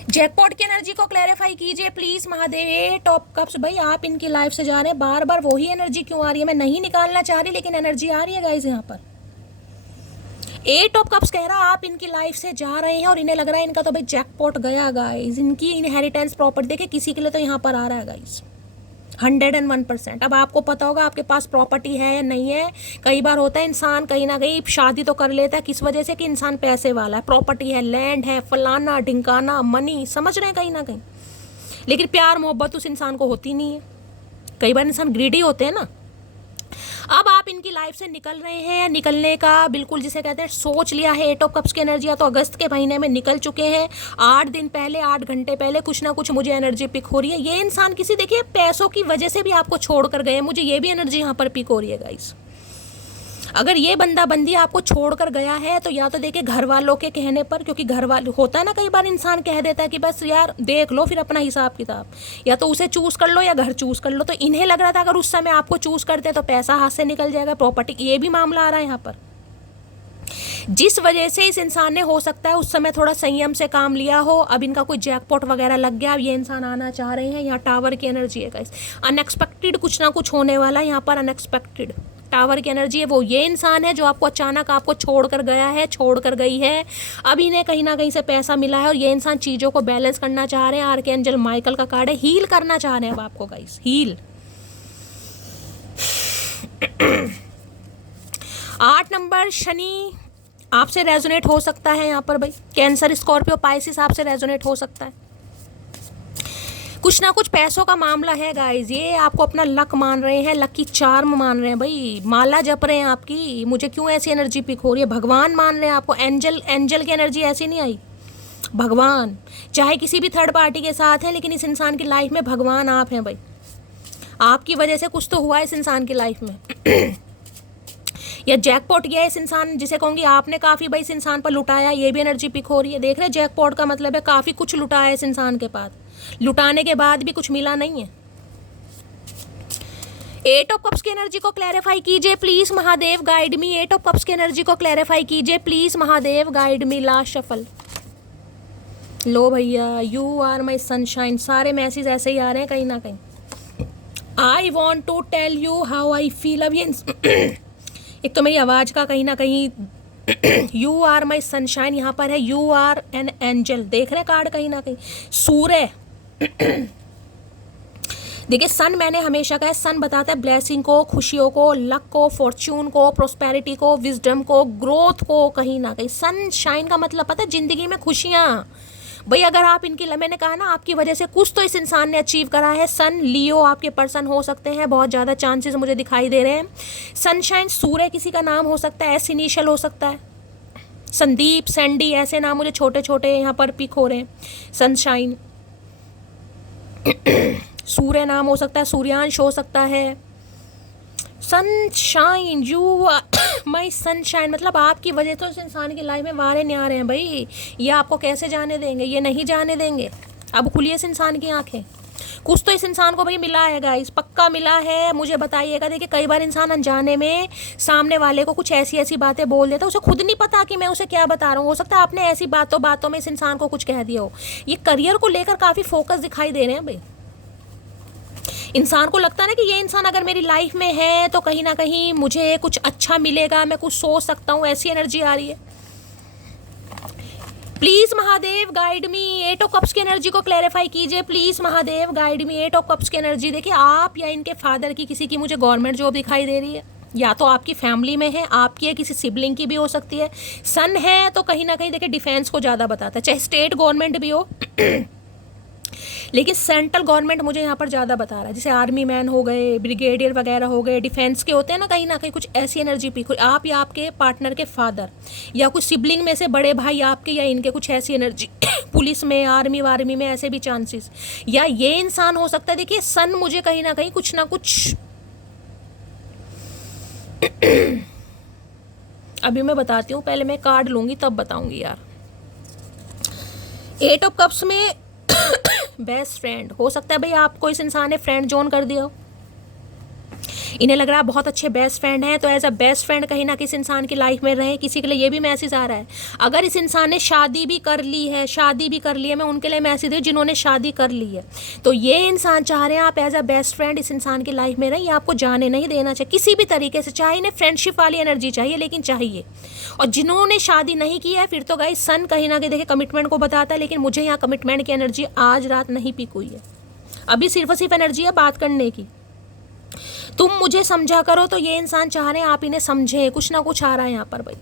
Jackpot की एनर्जी को क्लैरिफाई कीजिए प्लीज महादेव। ये टॉप कप्स भाई आप इनकी लाइफ से जा रहे हैं, बार बार वही एनर्जी क्यों आ रही है? मैं नहीं निकालना चाह रही लेकिन एनर्जी आ रही है गाइस यहाँ पर। 8 ऑफ कप्स कह रहा आप इनकी लाइफ से जा रहे हैं और इन्हें लग रहा है इनका तो भाई जैकपॉट गया गाइस, इनकी इनहेरिटेंस प्रॉपर्टी देखे किसी के लिए तो यहाँ पर आ रहा है गाइस 101%। अब आपको पता होगा आपके पास प्रॉपर्टी है या नहीं है। कई बार होता है इंसान कहीं ना कहीं शादी तो कर लेता है, किस वजह से कि इंसान पैसे वाला है, प्रॉपर्टी है, लैंड है, फलाना ढिंकाना, मनी, समझ रहे हैं कहीं ना कहीं, लेकिन प्यार मोहब्बत उस इंसान को होती नहीं है। कई बार इंसान ग्रीडी होते हैं ना। अब आप इनकी लाइफ से निकल रहे हैं, निकलने का बिल्कुल जिसे कहते हैं सोच लिया है। 8 ऑफ कप्स की एनर्जी तो अगस्त के महीने में निकल चुके हैं, 8 दिन पहले, 8 घंटे पहले कुछ ना कुछ मुझे एनर्जी पिक हो रही है। ये इंसान किसी देखिए पैसों की वजह से भी आपको छोड़ कर गए, मुझे ये भी एनर्जी यहाँ पर पिक हो रही है गाइस। अगर ये बंदा बंदी आपको छोड़कर गया है तो या तो देखिए घर वालों के कहने पर, क्योंकि घर वाले होता है ना कई बार इंसान कह देता है कि बस यार देख लो फिर अपना हिसाब किताब, या तो उसे चूज कर लो या घर चूज कर लो। तो इन्हें लग रहा था अगर उस समय आपको चूज करते तो पैसा हाथ से निकल जाएगा, प्रॉपर्टी, ये भी मामला आ रहा है यहाँ पर। जिस वजह से इस इंसान ने हो सकता है उस समय थोड़ा संयम से काम लिया हो, अब इनका कोई जैकपॉट वगैरह लग गया, अब ये इंसान आना चाह रहे हैं। यहाँ टावर की एनर्जी है गाइस, अनएक्सपेक्टेड कुछ ना कुछ होने वाला है यहाँ पर, अनएक्सपेक्टेड टावर की एनर्जी है। वो ये इंसान है जो आपको अचानक आपको छोड़कर गया है, छोड़कर गई है, अब इन्हें कहीं ना कहीं से पैसा मिला है और ये इंसान चीज़ों को बैलेंस करना चाह रहे हैं। आर्कएंजल माइकल का कार्ड है, हील करना चाह रहे हैं अब आपको गाइस, हील। 8 नंबर शनि आपसे रेजोनेट हो सकता है यहाँ पर भाई, कैंसर, स्कॉर्पियो, पाइसिस आपसे रेजोनेट हो सकता है। कुछ ना कुछ पैसों का मामला है गाइज, ये आपको अपना लक मान रहे हैं, लकी चार्म मान रहे हैं भाई, माला जप रहे हैं आपकी। मुझे क्यों ऐसी एनर्जी पिक हो रही है? भगवान मान रहे हैं आपको, एंजल की एनर्जी ऐसी नहीं आई, भगवान। चाहे किसी भी थर्ड पार्टी के साथ है लेकिन इस इंसान की लाइफ में भगवान आप हैं भाई, आपकी वजह से कुछ तो हुआ इस इंसान की लाइफ में। या जैकपॉट गया इस इंसान, जिसे कहूँगी आपने काफ़ी भाई इस इंसान पर लुटाया, ये भी एनर्जी पिक हो रही है। देख रहे हैं जैकपॉट का मतलब है काफ़ी कुछ लुटाया इस इंसान के पास, लुटाने के बाद भी कुछ मिला नहीं है। 8 ऑफ कप्स की एनर्जी को क्लैरिफाई कीजिए please Mahadev, guide me. 8 of cups की एनर्जी को क्लैरिफाई कीजिए please Mahadev, guide me. Last shuffle. लो भैया, यू आर माई सनशाइन, सारे मैसेज ऐसे ही आ रहे हैं कहीं ना कहीं। I want to tell you how I feel. अब ये एक तो मेरी आवाज़ का कहीं ना कहीं यू आर माई सनशाइन यहाँ पर है, यू आर एन एंजल, देख रहे कार्ड कहीं ना कहीं। सूर्य देखिए, सन मैंने हमेशा कहा, सन बताता है ब्लेसिंग को, खुशियों को, लक को, फॉर्च्यून को, प्रोस्पेरिटी को, विजडम को, ग्रोथ को। कहीं ना कहीं सनशाइन का मतलब पता है जिंदगी में खुशियाँ भाई। अगर आप इनकी, मैंने कहा ना आपकी वजह से कुछ तो इस इंसान ने अचीव करा है। सन लियो आपके पर्सन हो सकते हैं, बहुत ज़्यादा चांसेस मुझे दिखाई दे रहे हैं। सनशाइन, सूर्य किसी का नाम हो सकता है, एस इनिशियल हो सकता है, संदीप, सैंडी, ऐसे नाम मुझे छोटे छोटे यहाँ पर पिक हो रहे हैं। सनशाइन, सूर्य नाम हो सकता है, सूर्यांश हो सकता है। सनशाइन, यू माई सनशाइन, मतलब आपकी वजह तो इस इंसान की लाइफ में वारे न्यारे हैं भाई। ये आपको कैसे जाने देंगे? ये नहीं जाने देंगे। अब खुलिए इस इंसान की आंखें। कुछ तो इस इंसान को भाई मिला है गाइस, पक्का मिला है, मुझे बताइएगा। देखिए कई बार इंसान अनजाने में सामने वाले को कुछ ऐसी ऐसी बातें बोल देता है, उसे खुद नहीं पता कि मैं उसे क्या बता रहा हूँ। हो सकता है आपने ऐसी बातों बातों में इस इंसान को कुछ कह दिया हो। ये करियर को लेकर काफ़ी फोकस दिखाई दे रहे हैं भाई। इंसान को लगता है ना कि ये इंसान अगर मेरी लाइफ में है तो कहीं ना कहीं मुझे कुछ अच्छा मिलेगा, मैं कुछ सोच सकता हूँ, ऐसी एनर्जी आ रही है। Please Mahadev guide me, 8 of cups की एनर्जी को क्लैरिफाई कीजिए। Please Mahadev guide me, 8 of cups की एनर्जी। देखिए आप या इनके फादर की किसी की मुझे गवर्नमेंट जॉब दिखाई दे रही है, या तो आपकी फैमिली में है, आपकी है, किसी सिबलिंग की भी हो सकती है। सन है तो कहीं ना कहीं देखिए डिफेंस को ज़्यादा बताता है, चाहे स्टेट गवर्नमेंट भी हो लेकिन सेंट्रल गवर्नमेंट मुझे यहाँ पर ज़्यादा बता रहा है। जैसे आर्मी मैन हो गए, ब्रिगेडियर वगैरह हो गए, डिफेंस के होते हैं ना कहीं कुछ ऐसी एनर्जी पी, आप या आपके पार्टनर के फादर या कुछ सिबलिंग में से बड़े भाई आपके या इनके कुछ ऐसी एनर्जी पुलिस में, आर्मी वार्मी में, ऐसे भी चांसेस। या ये इंसान हो सकता है। देखिए सन मुझे कहीं ना कहीं कुछ ना कुछ अभी मैं बताती हूँ, पहले मैं कार्ड लूँगी तब बताऊँगी यार। 8 ऑफ कप्स में बेस्ट फ्रेंड हो सकता है भाई, आपको इस इंसान ने फ्रेंड जोन कर दिया हो। इन्हें लग रहा है बहुत अच्छे बेस्ट फ्रेंड हैं, तो एज अ बेस्ट फ्रेंड कहीं ना किसी इंसान की लाइफ में रहे। किसी के लिए ये भी मैसेज आ रहा है, अगर इस इंसान ने शादी भी कर ली है, मैं उनके लिए मैसेज दूँ जिन्होंने शादी कर ली है, तो ये इंसान चाह रहे हैं आप एज अ बेस्ट फ्रेंड इस इंसान की लाइफ में रहें। ये आपको जाने नहीं देना चाहिए किसी भी तरीके से, चाहे इन्हें फ्रेंडशिप वाली एनर्जी चाहिए लेकिन चाहिए। और जिन्होंने शादी नहीं की है फिर तो गाइस सन कहीं ना कहीं देखिए कमिटमेंट को बताता है, लेकिन मुझे यहाँ कमिटमेंट की एनर्जी आज रात नहीं पिक हुई है। अभी सिर्फ और सिर्फ एनर्जी है बात करने की, तुम मुझे समझा करो। तो ये इंसान चाह रहे हैं आप इन्हें समझे, कुछ ना कुछ आ रहा है यहाँ पर भाई।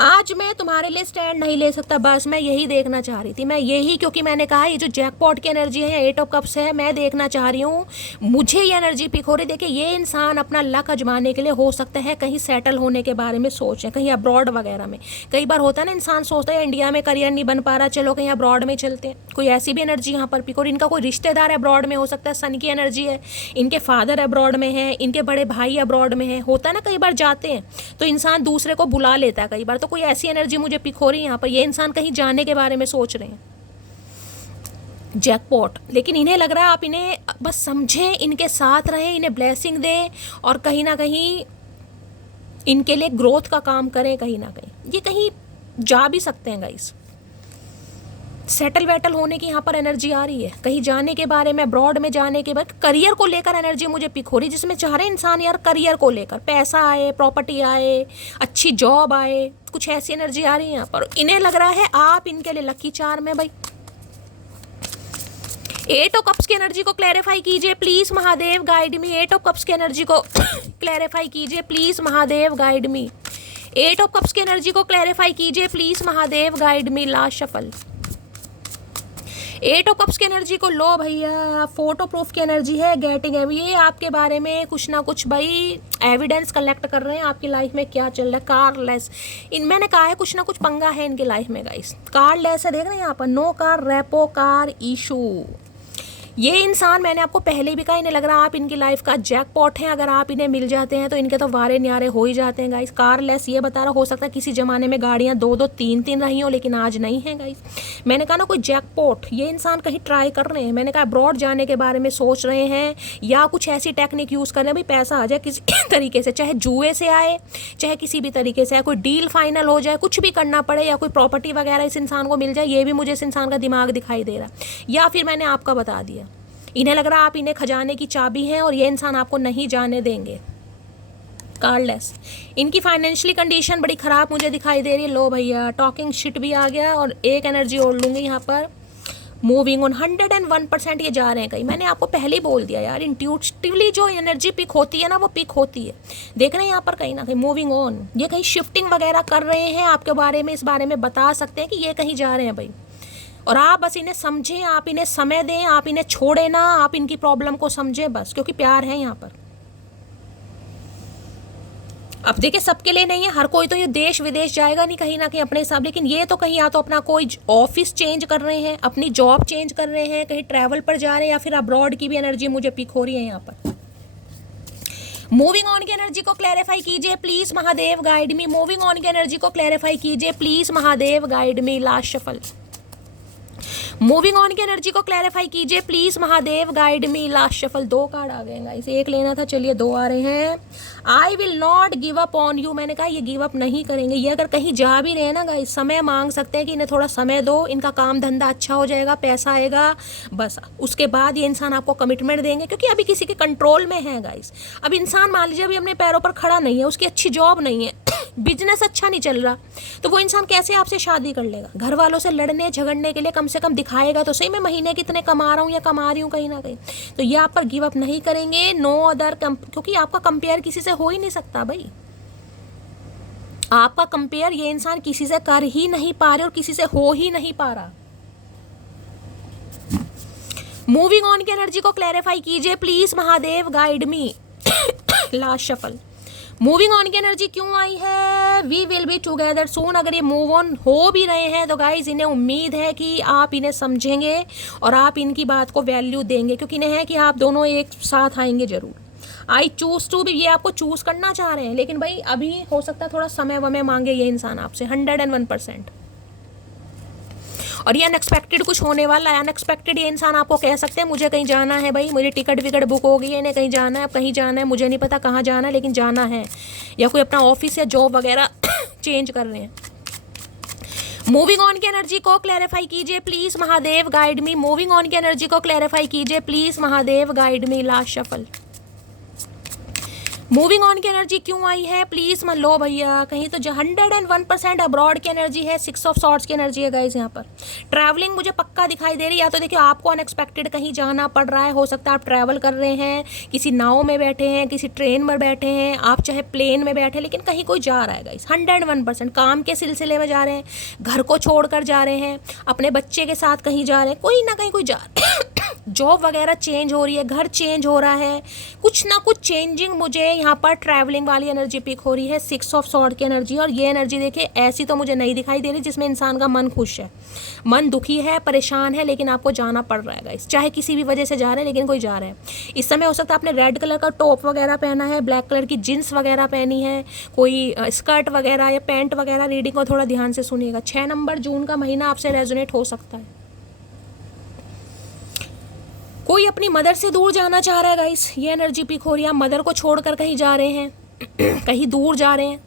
आज मैं तुम्हारे लिए स्टैंड नहीं ले सकता, बस मैं यही देखना चाह रही थी, मैं यही, क्योंकि मैंने कहा ये जो जैकपॉट की एनर्जी है, 8 ऑफ कप्स है, मैं देखना चाह रही हूँ, मुझे ये एनर्जी पिक हो रही। देखिए ये इंसान अपना लक आजमाने के लिए हो सकता है कहीं सेटल होने के बारे में सोचें, कहीं अब्रॉड वगैरह में। कई बार होता है ना इंसान सोचता है इंडिया में करियर नहीं बन पा रहा, चलो कहीं अब्रॉड में चलते हैं, कोई ऐसी भी एनर्जी यहाँ पर पिक हो रही। इनका कोई रिश्तेदार अब्रॉड में हो सकता है, सन की एनर्जी है, इनके फादर अब्रॉड में है, इनके बड़े भाई अब्रॉड में है। होता है ना कई बार जाते हैं तो इंसान दूसरे को बुला लेता है कई बार, तो कोई ऐसी एनर्जी मुझे पिक हो रही है यहाँ पर। ये इंसान कहीं जाने के बारे में सोच रहे हैं, जैकपॉट। लेकिन इन्हें लग रहा है आप इन्हें बस समझें, इनके साथ रहें, इन्हें ब्लेसिंग दें और कहीं ना कहीं इनके लिए ग्रोथ का काम करें। कहीं ना कहीं ये कहीं जा भी सकते हैं गाइस, सेटल वेटल होने की यहाँ पर एनर्जी आ रही है, कहीं जाने के बारे में, अब्रॉड में जाने के बाद। करियर को लेकर एनर्जी मुझे पिक हो रही है, जिसमें चाह रहे इंसान यार करियर को लेकर पैसा आए, प्रॉपर्टी आए, अच्छी जॉब आए, कुछ ऐसी एनर्जी आ रही है यहाँ पर। इन्हें लग रहा है आप इनके लिए लकी चार्म है भाई। 8 ऑफ कप्स की एनर्जी को क्लैरिफाई कीजिए please Mahadev guide me. 8 of cups की एनर्जी को क्लैरिफाई कीजिए please Mahadev guide me. 8 of cups की एनर्जी को क्लैरिफाई कीजिए please Mahadev guide me. Last shuffle. 8 of cups की एनर्जी को लो भैया, फोटो प्रूफ की एनर्जी है, गेटिंग है। ये आपके बारे में कुछ ना कुछ भाई एविडेंस कलेक्ट कर रहे हैं, आपकी लाइफ में क्या चल रहा है। कारलेस, इन मैंने कहा है कुछ ना कुछ पंगा है इनकी लाइफ में गाइस। कारलेस है, देख रहे हैं यहाँ पर, no car, repo car issue. ये इंसान मैंने आपको पहले भी कहा, इन्हें लग रहा है आप इनकी लाइफ का जैकपॉट हैं। अगर आप इन्हें मिल जाते हैं तो इनके तो वारे न्यारे हो ही जाते हैं गाइस। कारलेस ये बता रहा, हो सकता है किसी ज़माने में गाड़ियाँ 2-2 3-3 रही हो लेकिन आज नहीं है गाइस। मैंने कहा ना कोई जैकपॉट, ये इंसान कहीं ट्राई कर रहे हैं। मैंने कहा अब्रॉड जाने के बारे में सोच रहे हैं या कुछ ऐसी टेक्निक यूज़ कर रहे हैं भाई, पैसा आ जाए किसी तरीके से, चाहे जुए से आए, चाहे किसी भी तरीके से आए, कोई डील फाइनल हो जाए, कुछ भी करना पड़े, या कोई प्रॉपर्टी वगैरह इस इंसान को मिल जाए। ये भी मुझे इस इंसान का दिमाग दिखाई दे रहा है। या फिर मैंने आपका बता दिया, इन्हें लग रहा है आप इन्हें खजाने की चाबी हैं और ये इंसान आपको नहीं जाने देंगे। कारलेस, इनकी फाइनेंशियली कंडीशन बड़ी ख़राब मुझे दिखाई दे रही है। लो भैया, टॉकिंग शिट भी आ गया और एक एनर्जी और लूँगी यहाँ पर। मूविंग ऑन, 101% ये जा रहे हैं कहीं। मैंने आपको पहले ही बोल दिया यार, इंट्यूटिवली जो एनर्जी पिक होती है ना वो पिक होती है। देख रहे हैं यहाँ पर कहीं ना कहीं मूविंग ऑन, ये कहीं शिफ्टिंग वगैरह कर रहे हैं आपके बारे में, इस बारे में बता सकते हैं कि ये कहीं जा रहे हैं भाई। और आप बस इन्हें समझें, आप इन्हें समय दें, आप इन्हें छोड़ें ना, आप इनकी प्रॉब्लम को समझें बस, क्योंकि प्यार है यहाँ पर। अब देखिए सबके लिए नहीं है, हर कोई तो ये देश विदेश जाएगा नहीं, कहीं ना कहीं अपने हिसाब, लेकिन ये तो कहीं या तो अपना कोई ऑफिस चेंज कर रहे हैं, अपनी जॉब चेंज कर रहे हैं, कहीं ट्रैवल पर जा रहे हैं, या फिर अब्रॉड की भी एनर्जी मुझे पिक हो रही है यहाँ पर। मूविंग ऑन की एनर्जी को क्लैरिफाई कीजिए please Mahadev, guide me. Moving on की एनर्जी को क्लैरिफाई कीजिए please Mahadev, guide me. Last shuffle. Moving on की एनर्जी को क्लैरिफाई कीजिए please Mahadev, guide me. Last shuffle. 2 card आ गए गाइस, एक लेना था, चलिए 2 आ रहे हैं। I will not give up on you, मैंने कहा ये गिव अप नहीं करेंगे। ये अगर कहीं जा भी रहे हैं ना गाइस, समय मांग सकते हैं कि इन्हें थोड़ा समय दो, इनका काम धंधा अच्छा हो जाएगा, पैसा आएगा, बस उसके बाद ये इंसान आपको कमिटमेंट देंगे, क्योंकि अभी किसी के कंट्रोल में है गाइस। अब इंसान मान लीजिए अभी अपने पैरों पर खड़ा नहीं है, उसकी अच्छी जॉब नहीं है, बिजनेस अच्छा नहीं चल रहा, तो वो इंसान कैसे आपसे शादी कर लेगा? घर वालों से लड़ने झगड़ने के लिए कम से कम दिखाएगा तो सही मैं महीने कितने कमा रहा हूँ या कमा रही हूँ कहीं ना कहीं। तो ये आप पर गिव अप नहीं करेंगे। नो अदर क्योंकि आपका कंपेयर किसी से हो ही नहीं सकता भाई, आपका कंपेयर ये इंसान किसी से कर ही नहीं पा रहे और किसी से हो ही नहीं पा रहा। मूविंग ऑन की एनर्जी को क्लैरिफाई कीजिए please Mahadev, guide me. Last shuffle. Moving on की एनर्जी क्यों आई है? वी विल बी टुगेदर सून। अगर ये मूव ऑन हो भी रहे हैं तो गाइज इन्हें उम्मीद है कि आप इन्हें समझेंगे और आप इनकी बात को वैल्यू देंगे, क्योंकि इन्हें है कि आप दोनों एक साथ आएंगे जरूर। आई चूज टू भी, ये आपको चूज करना चाह रहे हैं, लेकिन भाई अभी हो सकता है थोड़ा समय वमय मांगे ये इंसान आपसे 101%। और ये अनएक्सपेक्टेड कुछ होने वाला है। अनएक्सपेक्टेड ये इंसान आपको कह सकते हैं मुझे कहीं जाना है भाई, मुझे टिकट विकट बुक हो गई है, इन्हें कहीं जाना है, अब कहीं जाना है, मुझे नहीं पता कहाँ जाना है लेकिन जाना है, या कोई अपना ऑफिस या जॉब वगैरह चेंज कर रहे हैं। मूविंग ऑन की एनर्जी को क्लैरिफाई कीजिए please Mahadev, guide me. Moving on की एनर्जी को क्लैरिफाई कीजिए please Mahadev, guide me. Last shuffle. Moving on की एनर्जी क्यों आई है प्लीज मान लो भैया, कहीं तो 101% अब्रॉड की एनर्जी है, 6 ऑफ सॉर्ड्स की एनर्जी है गाइज। यहाँ पर ट्रैवलिंग मुझे पक्का दिखाई दे रही है, या तो देखिए आपको अनएक्सपेक्टेड कहीं जाना पड़ रहा है, हो सकता है आप ट्रैवल कर रहे हैं, किसी नाव में बैठे हैं, किसी ट्रेन में बैठे हैं, आप चाहे प्लेन में बैठे, लेकिन कहीं कोई जा रहा है गाइज। 101% काम के सिलसिले में जा रहे हैं, घर को छोड़कर जा रहे हैं, अपने बच्चे के साथ कहीं जा रहे हैं, कोई ना कहीं कोई जा जॉब वगैरह चेंज हो रही है, घर चेंज हो रहा है, कुछ ना कुछ चेंजिंग मुझे यहाँ पर ट्रैवलिंग वाली एनर्जी पिक हो रही है। 6 ऑफ सॉर्ड की एनर्जी, और ये एनर्जी देखिए ऐसी तो मुझे नहीं दिखाई दे रही जिसमें इंसान का मन खुश है, मन दुखी है, परेशान है, लेकिन आपको जाना पड़ रहा है गाइस, चाहे किसी भी वजह से जा रहे हैं लेकिन कोई जा रहा है। इस समय हो सकता है आपने रेड कलर का टॉप वगैरह पहना है, ब्लैक कलर की जींस वगैरह पहनी है, कोई स्कर्ट वगैरह या पैंट वगैरह। रीडिंग को थोड़ा ध्यान से सुनिएगा। 6 नंबर जून का महीना आपसे रेजोनेट हो सकता है। कोई अपनी मदर से दूर जाना चाह रहा है गाइस, ये एनर्जी पिक हो रही है। मदर को छोड़कर कहीं जा रहे हैं, कहीं दूर जा रहे हैं।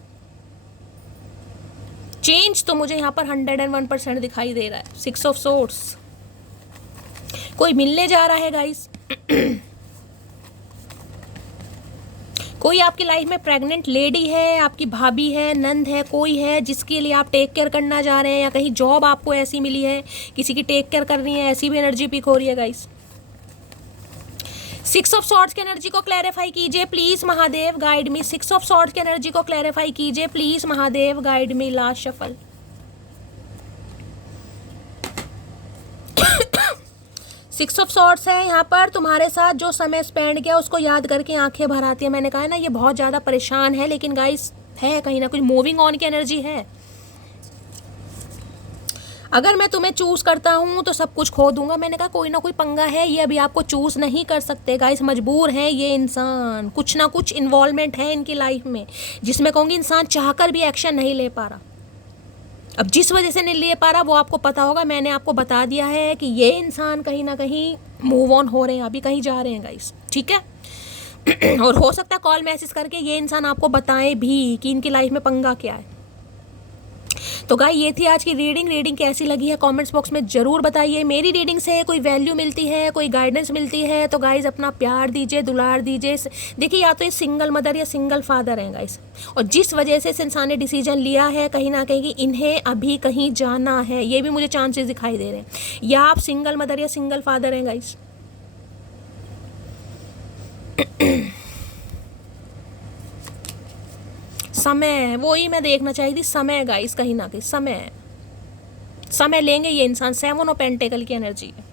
चेंज तो मुझे यहाँ पर 101% दिखाई दे रहा है। 6 ऑफ सोर्ड्स, कोई मिलने जा रहा है गाइस। कोई आपकी लाइफ में प्रेग्नेंट लेडी है, आपकी भाभी है, नंद है, कोई है जिसके लिए आप टेक केयर करना जा रहे हैं, या कहीं जॉब आपको ऐसी मिली है किसी की टेक केयर करनी है, ऐसी भी एनर्जी पिक हो रही है गाइस। 6 ऑफ सॉर्ड्स की एनर्जी को क्लैरिफाई कीजिए please Mahadev, guide me. 6 of swords की एनर्जी को क्लैरिफाई कीजिए please Mahadev, guide me. Last shuffle. 6 of swords है यहाँ पर। तुम्हारे साथ जो समय स्पेंड किया उसको याद करके आंखें भर आती है। मैंने कहा ना ये बहुत ज़्यादा परेशान है, लेकिन गाइस है कहीं ना कहीं मूविंग ऑन की एनर्जी है। अगर मैं तुम्हें चूज करता हूँ तो सब कुछ खो दूंगा। मैंने कहा कोई ना कोई पंगा है, ये अभी आपको चूज नहीं कर सकते गाइस, मजबूर है ये इंसान। कुछ ना कुछ इन्वॉल्वमेंट है इनकी लाइफ में जिसमें कहूँगी इंसान चाहकर भी एक्शन नहीं ले पा रहा। अब जिस वजह से नहीं ले पा रहा वो आपको पता होगा। मैंने आपको बता दिया है कि ये इंसान कहीं ना कहीं मूव ऑन हो रहे हैं, अभी कहीं जा रहे हैं गाइस, ठीक है। और हो सकता है कॉल मैसेज करके ये इंसान आपको बताएं भी कि इनकी लाइफ में पंगा क्या है। तो गाइस ये थी आज की रीडिंग कैसी लगी है कमेंट्स बॉक्स में ज़रूर बताइए। मेरी रीडिंग से कोई वैल्यू मिलती है, कोई गाइडेंस मिलती है तो गाइस अपना प्यार दीजिए, दुलार दीजिए। देखिए या तो ये सिंगल मदर या सिंगल फादर हैं गाइस, और जिस वजह से इस इंसान ने डिसीजन लिया है कहीं ना कहीं कि इन्हें अभी कहीं जाना है, ये भी मुझे चांसेस दिखाई दे रहे हैं। या आप सिंगल मदर या सिंगल फादर हैं गाइस। समय वही मैं देखना चाहिए थी, समय गाइस कहीं ना कहीं समय लेंगे ये इंसान। 7 ऑफ पेंटेकल की एनर्जी है।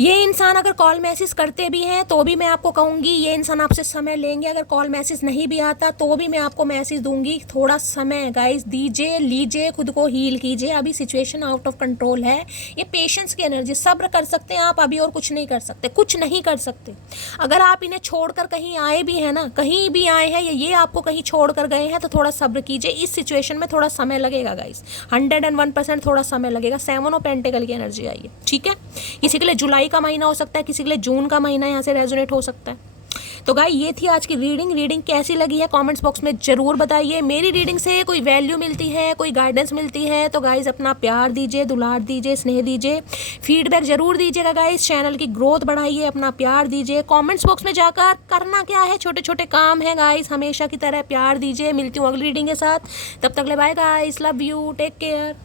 ये इंसान अगर कॉल मैसेज करते भी हैं तो भी मैं आपको कहूँगी ये इंसान आपसे समय लेंगे। अगर कॉल मैसेज नहीं भी आता तो भी मैं आपको मैसेज दूंगी। थोड़ा समय गाइस दीजिए, लीजिए, खुद को हील कीजिए। अभी सिचुएशन आउट ऑफ कंट्रोल है। ये पेशेंस की एनर्जी, सब्र कर सकते हैं आप अभी और कुछ नहीं कर सकते, कुछ नहीं कर सकते। अगर आप इन्हें छोड़कर कहीं आए भी हैं ना, कहीं भी आए हैं या ये आपको कहीं छोड़ कर गए हैं तो थोड़ा सब्र कीजिए। इस सिचुएशन में थोड़ा समय लगेगा गाइस, 101% थोड़ा समय लगेगा। 7 ऑफ पेंटिकल की एनर्जी आई है, ठीक है। किसी के लिए जुलाई का महीना हो सकता है, किसी के लिए जून का महीना यहाँ से रेजोनेट हो सकता है। तो गाइस ये थी आज की रीडिंग कैसी लगी है कमेंट्स बॉक्स में जरूर बताइए। मेरी रीडिंग से कोई वैल्यू मिलती है, कोई गाइडेंस मिलती है तो गाइस अपना प्यार दीजिए, दुलार दीजिए, स्नेह दीजिए, फीडबैक जरूर दीजिएगा गाइस। चैनल की ग्रोथ बढ़ाइए, अपना प्यार दीजिए। कमेंट्स बॉक्स में जाकर करना क्या है, छोटे छोटे काम है गाइस, हमेशा की तरह प्यार दीजिए। मिलती हूँ अगली रीडिंग के साथ, तब तक ले bye guys, love you, take care.